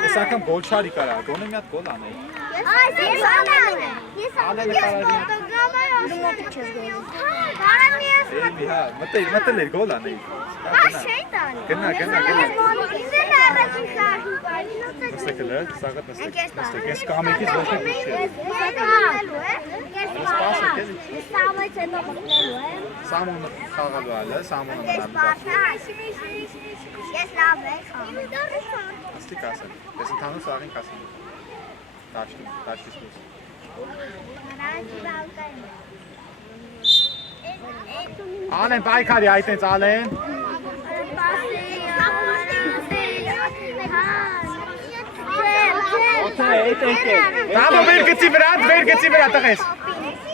ես անգամ գոլ չարի կարա, գոնե մի հատ գոլ անեի։ Մտել էր գոլ անեի։ Գնա։ Նստեք էլ է, սաղատ նստեք, ես կամեկից ոչ եք ուշ է։ Սամոնը խաղալու ալը, սամոնը մնալու դար։ Ես լավ եմ խաղում։ Աստիկ ասեն, ես ընդանուր սաղին կասեն։ Դաշտիս լուս։ Ալեն պայքարի այտենց ալեն։ Տավո վեր գծի վրա տղես։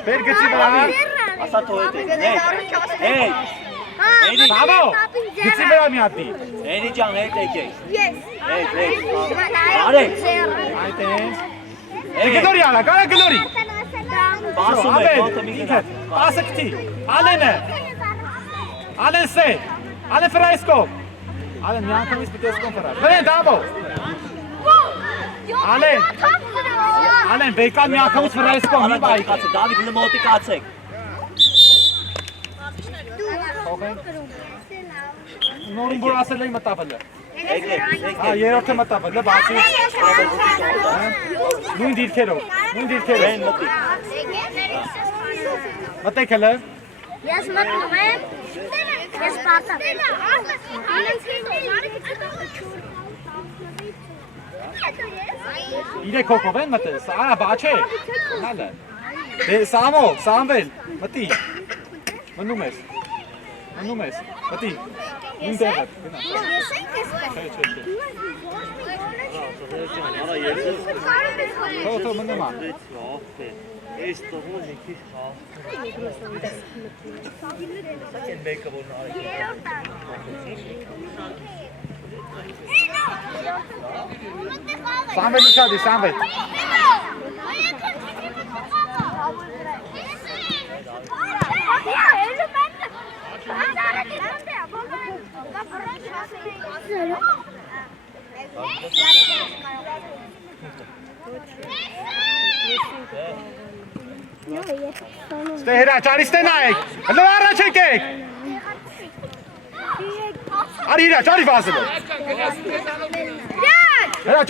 Վեր գծի վրա։ Ասա թո հետ եք, Տավո, գծի վրա մի հատի։ Էնի ջան հետ եք Ես։ Արեք, Այտենց։ Գլորի ալա, կարա գլորի։ բասում եք, ոտը մի գնա Պասը կտի, ալենը։ Ալեն սե, ալեն ֆրայսկով։ Ալեն մի անգամից պիտի եսկոն ֆրայ։ Վրեն Տավո։ Ալեն, բեկան մի անգամից ֆրայսկով, մի բայ։ Դավիթ լմոտի կացեք Նորին որ ասել էի մտավելը։ Եկեք Երորդը մտավելը, բացի նույն դիրքերով Մտեք հելը Ես մտնում եմ Ես բարտակ իրեք հոգով են մտել, արա բաչ է, Սամո, Սամվել, մտի, մնում ես, մտի, նույն տեղը, գնա, Թո մնում ա Ես տողոն եկիր խաղ Սակ են բեկը որն արեք Սամվել ուշադի, Սամվել Ստե հրաչ, արի նայեք, հլո առաջ եկեք Արի հրաչ, արի վազելը Հրաչ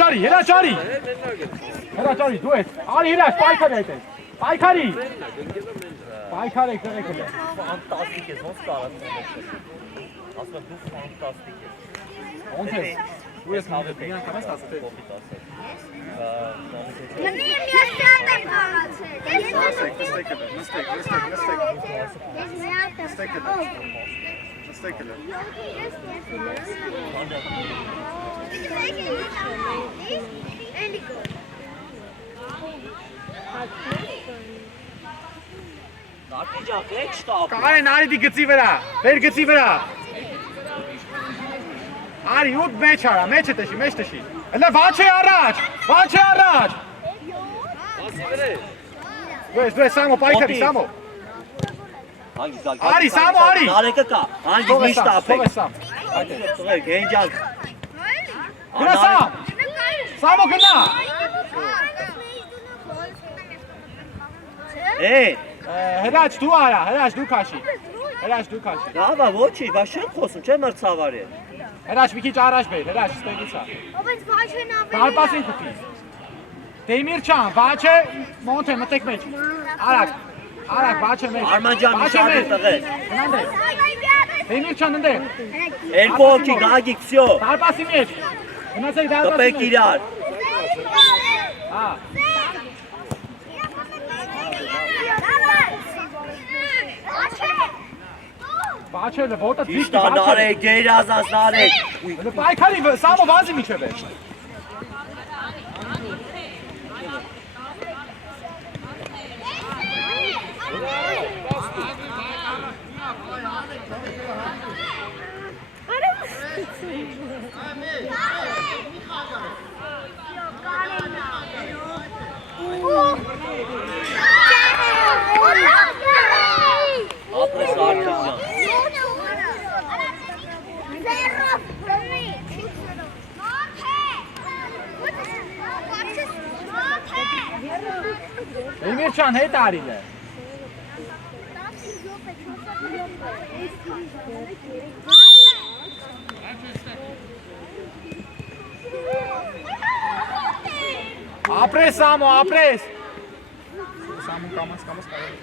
արի դու ես Արի հրաչ, պայքարի այդ ես Պայքարի Պայքարեք դրեք էլ Ֆանտաստիկ ես, ոնց կարած ասում եմ դու ֆանտաստիկ ես Ոնց ես, դու ես մավետ, մի անգամ ես ասել Մնի միասյատ եմ կարացել Նստեք էլ Նարդի ջան, եք շտապ Կարեն արի դի գծի վրա, վեր գծի վրա Արի ուտ մեջ արա, մեջը տշի, մեջ տշի Հլը վաչ է առաջ Դու ես Սամո, պայքարի, Սամո Արի, Սամո, արի Նարեկը կա, հանգիս մի շտապեք Տղեք, հեն ջան Գնա Սամ, Սամո գնա Հրաչ դու արա, հրաչ դու կաշի Լավա, ոչի, բա շեմ խոսում, չեմ մրցավարի Հրաչ մի քիչ առաջ բեր, հրաչ ստեղից ա Ովենց վաչեն ավելի Դարպասին կպի Դեմիր չան, վաչը, մոնտ է, մտեք մեջ Արակ, վաչը մեջ Արման ջան, մի շարդ է տղեք Դեմիր չան ընդեղ Երկու հոգի գագիկ, վсё Դարպասի մեջ Գնացեք դարպասի Կպեք իրար Հա։ Բաչելը ոտը Ճիշտ է, Նարեկ, գերազանց Նարեկ։ Պայքարի Սամո վազի միջև է։ Ապրես Արկեզյան։ Էմիրչան հետ արիլ է։ Ապրես Սամո, ապրես։ Սամոն կամաց կարել։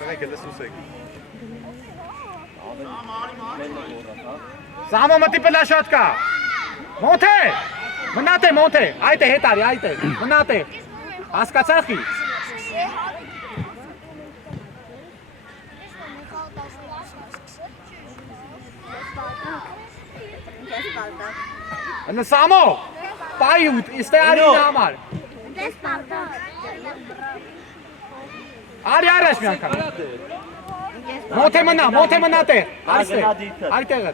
Տղեկ էլ ես ուսեք։ Սամո մտի պլաշատկա։ Մոնթե։ Մնատ է, մոնթե։ Այդ է հետ արի, այդ է։ Մնատ է։ Հասկացախի։ Անը Սամո, պայի ուտ, իստե արի համար։ Արի առաջ մի անգամ։ Մոնթե մնա տեղ, արի տեղը։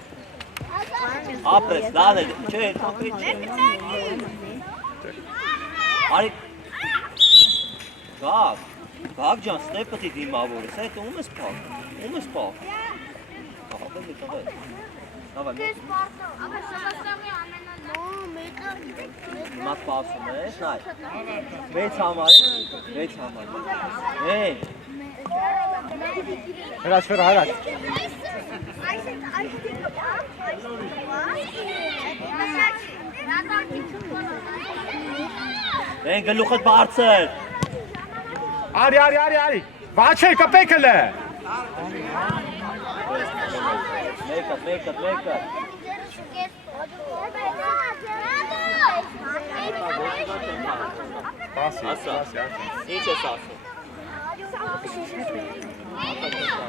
Ապրես, լալել, չէ, թապետ չէ։ Արի, գաղ ջան, ստեպտի դիմավորես, այդ ում ես պաղ, Աղել է տղել, Մատ պավսում ես, նայ, 6 համար, հեն, Հրաչ, հրաչ։ հեն գլուխդ բարձր, Արի, վաչեր կպեքըլ է։ մեկը, ասա, ինչ ես ասում,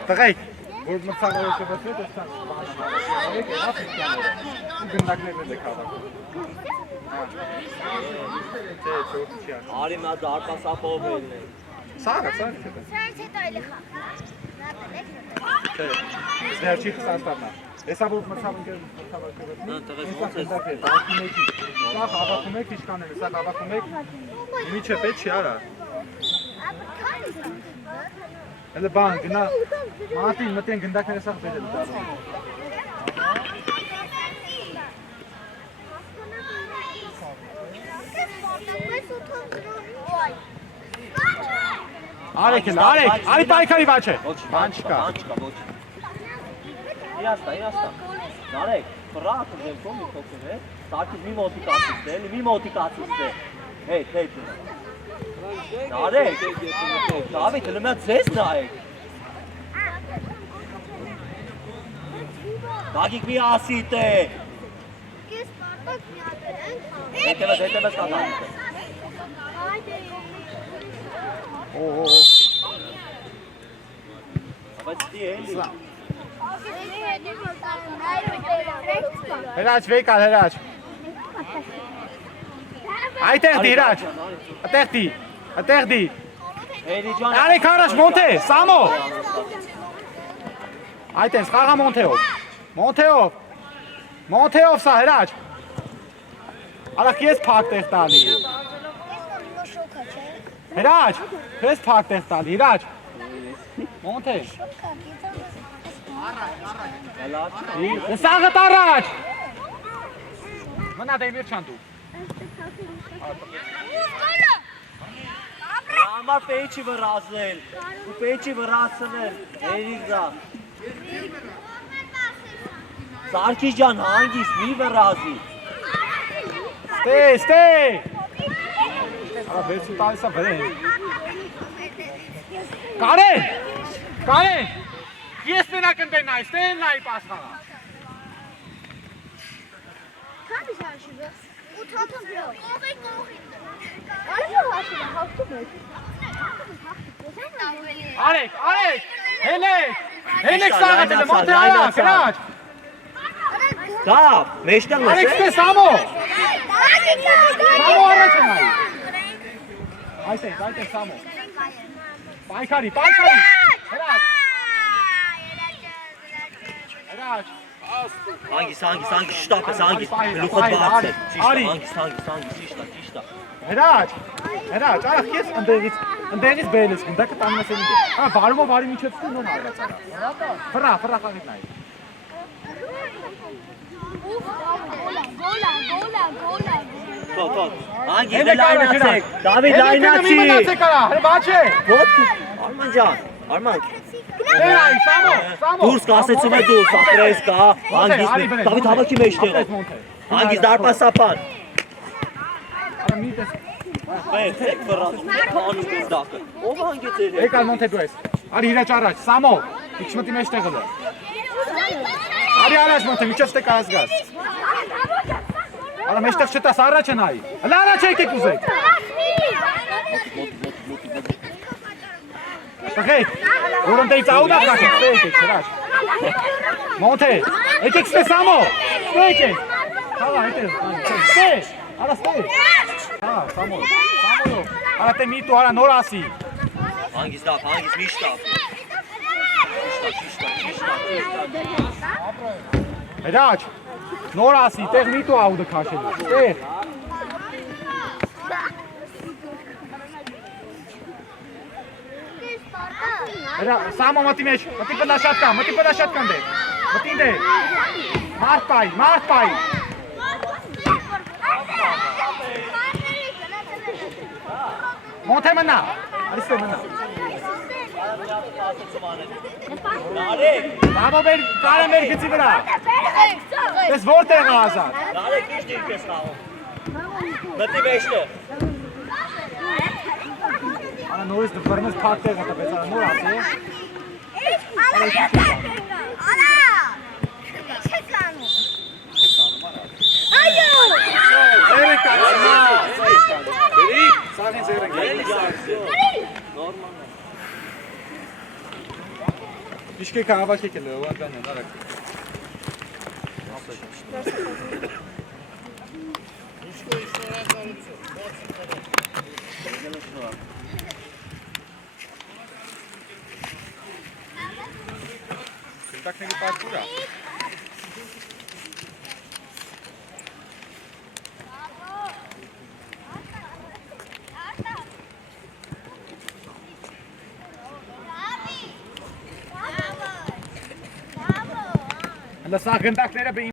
Տղեկ, որ մծաղարը շվեցվեց, ես չան բաշնարեք է, հաց իսկյաները, գնդակներն է կավակում։ Չէ, չորդ չի ասում։ արի մա դարպասապով էլն է, Սաղը չէ։ Չէ, զներչի խսաստանա։ Եսա որ մծաղ ընկեր տղես ոնց ես, Սաղ հավաքում եք իշկաները, սաղ հավաքում եք, իմի չէ պետ չի արա։ Հələ բան, գնա, մատին մտեն գնդակները սաղ բերել դարում։ Արեք էլ, արի պայքարի վաչ է։ բան չկա, իրաստա, նարեք, պրակը ձեր կոմի թոքում է, սարկից մի մոտիկացիս է, հետ, նարեք, Դավիթ, հլմյա ձեզ նայեք, Գագիկ մի ասիտ է, հետևս կատանիք է, բայց դի էլի, Հրաչ, վեկար, հրաչ։ Այտեղ դի, հրաչ, ատեղ դի։ Արեք առաջ, մոնթե, Սամո։ Այտենց, խաղա մոնթեով սա, հրաչ։ Արախ ես պակ տեղ տալի։ Հրաչ, ես պակ տեղ տալի, հրաչ։ Մոնթե։ Սաղըտ առաջ։ Մնա դեմիր չան դու։ Համար պեյչի վրացնել, ու պեյչի վրացնել, երիգա։ Սարկիս ջան հանգիստ, մի վրացի։ Ստե։ Արա վերցու տալիսա վրեն։ Կարեն, ես նենակ ընդենայի, ստեն նայի պասխանա։ Արեք, հենեք սաղատել է, մոնթե արա, գրաչ։ Դավ, մեջտեղ Արեք ես ստես ամո, ամո առաջ է նայի։ Այդպես ամո։ Պայքարի, գրաչ։ Գրաչ։ Հանգիս, շտապ ես, հանգիս, գլուխը բարձ է, հանգիս, ճիշտ է։ Գրաչ, արա քեզ ընդեղից բերել ես, գնդակը տանում ես ինձ։ Հա, վարումով վարի միջև ստուն նոն արած արա։ Ֆրա խաղիտ նայի։ Թոթ, հանգիս, լայնացեք, Դավիդ լայնացի։ Մնացեք արա, հրե բաչ է։ Ոտք, Արման ջան, Արման, Էրայ, Սամո։ դուրս կասեցում է դուրս, ապրես կա, հանգիս, Դավիդ հավաքի մեջտեղը, հանգիս դարպասապան։ Արա մի տես։ Եք վրացում, եք հանում գնդակը, ով հանգեց էր է։ Եկալ մոնթե դու ես։ Արի հիրաչ առաջ, Սամո, իքշմտի մեջ տեղը դե։ Արի առաջ մոնթե, միջև ստե կարած գազ։ Արա մեջ տեղ չտաս, առաջ է նայի։ Հլա առաջ եկեք ուզեք։ Տղեկ, որ ընդեից աուդա կաշեք, ստե եկեք, հրաչ։ Մոնթե, եկեք ստե Սամո, ստե եկեք։ Հալա, հետև, ստե, արա ստե։ Հա, Սամո, արա տե մի տու արա նոր ասի։ Հանգիս դավ, հանգիս միշտ դավ։ Հրաչ, նոր ասի, տեղ մի տու աուդը կաշելու, տեղ։ Սամո մտի մեջ, մտի պլաշատկան դե, մտի դե, մարդ պայ։ Մոնթե մնա, արիստե մնա։ Սամո կարը մեր գծի վրա, ես որտեղ ազատ։ Նարեք միշտ իրք ես խաղում։ Մտի մեջտեղ։ Արա նորից դվրնես պակ տեղը տպեց, արա նոր ասի։ Երեք ացնա։ Սաղին ձերենք։ Իշկեք հավաքեք էլ ուղական են, արակ։ Գնդակների պարկուրա։ Հլա սաղ գնդակները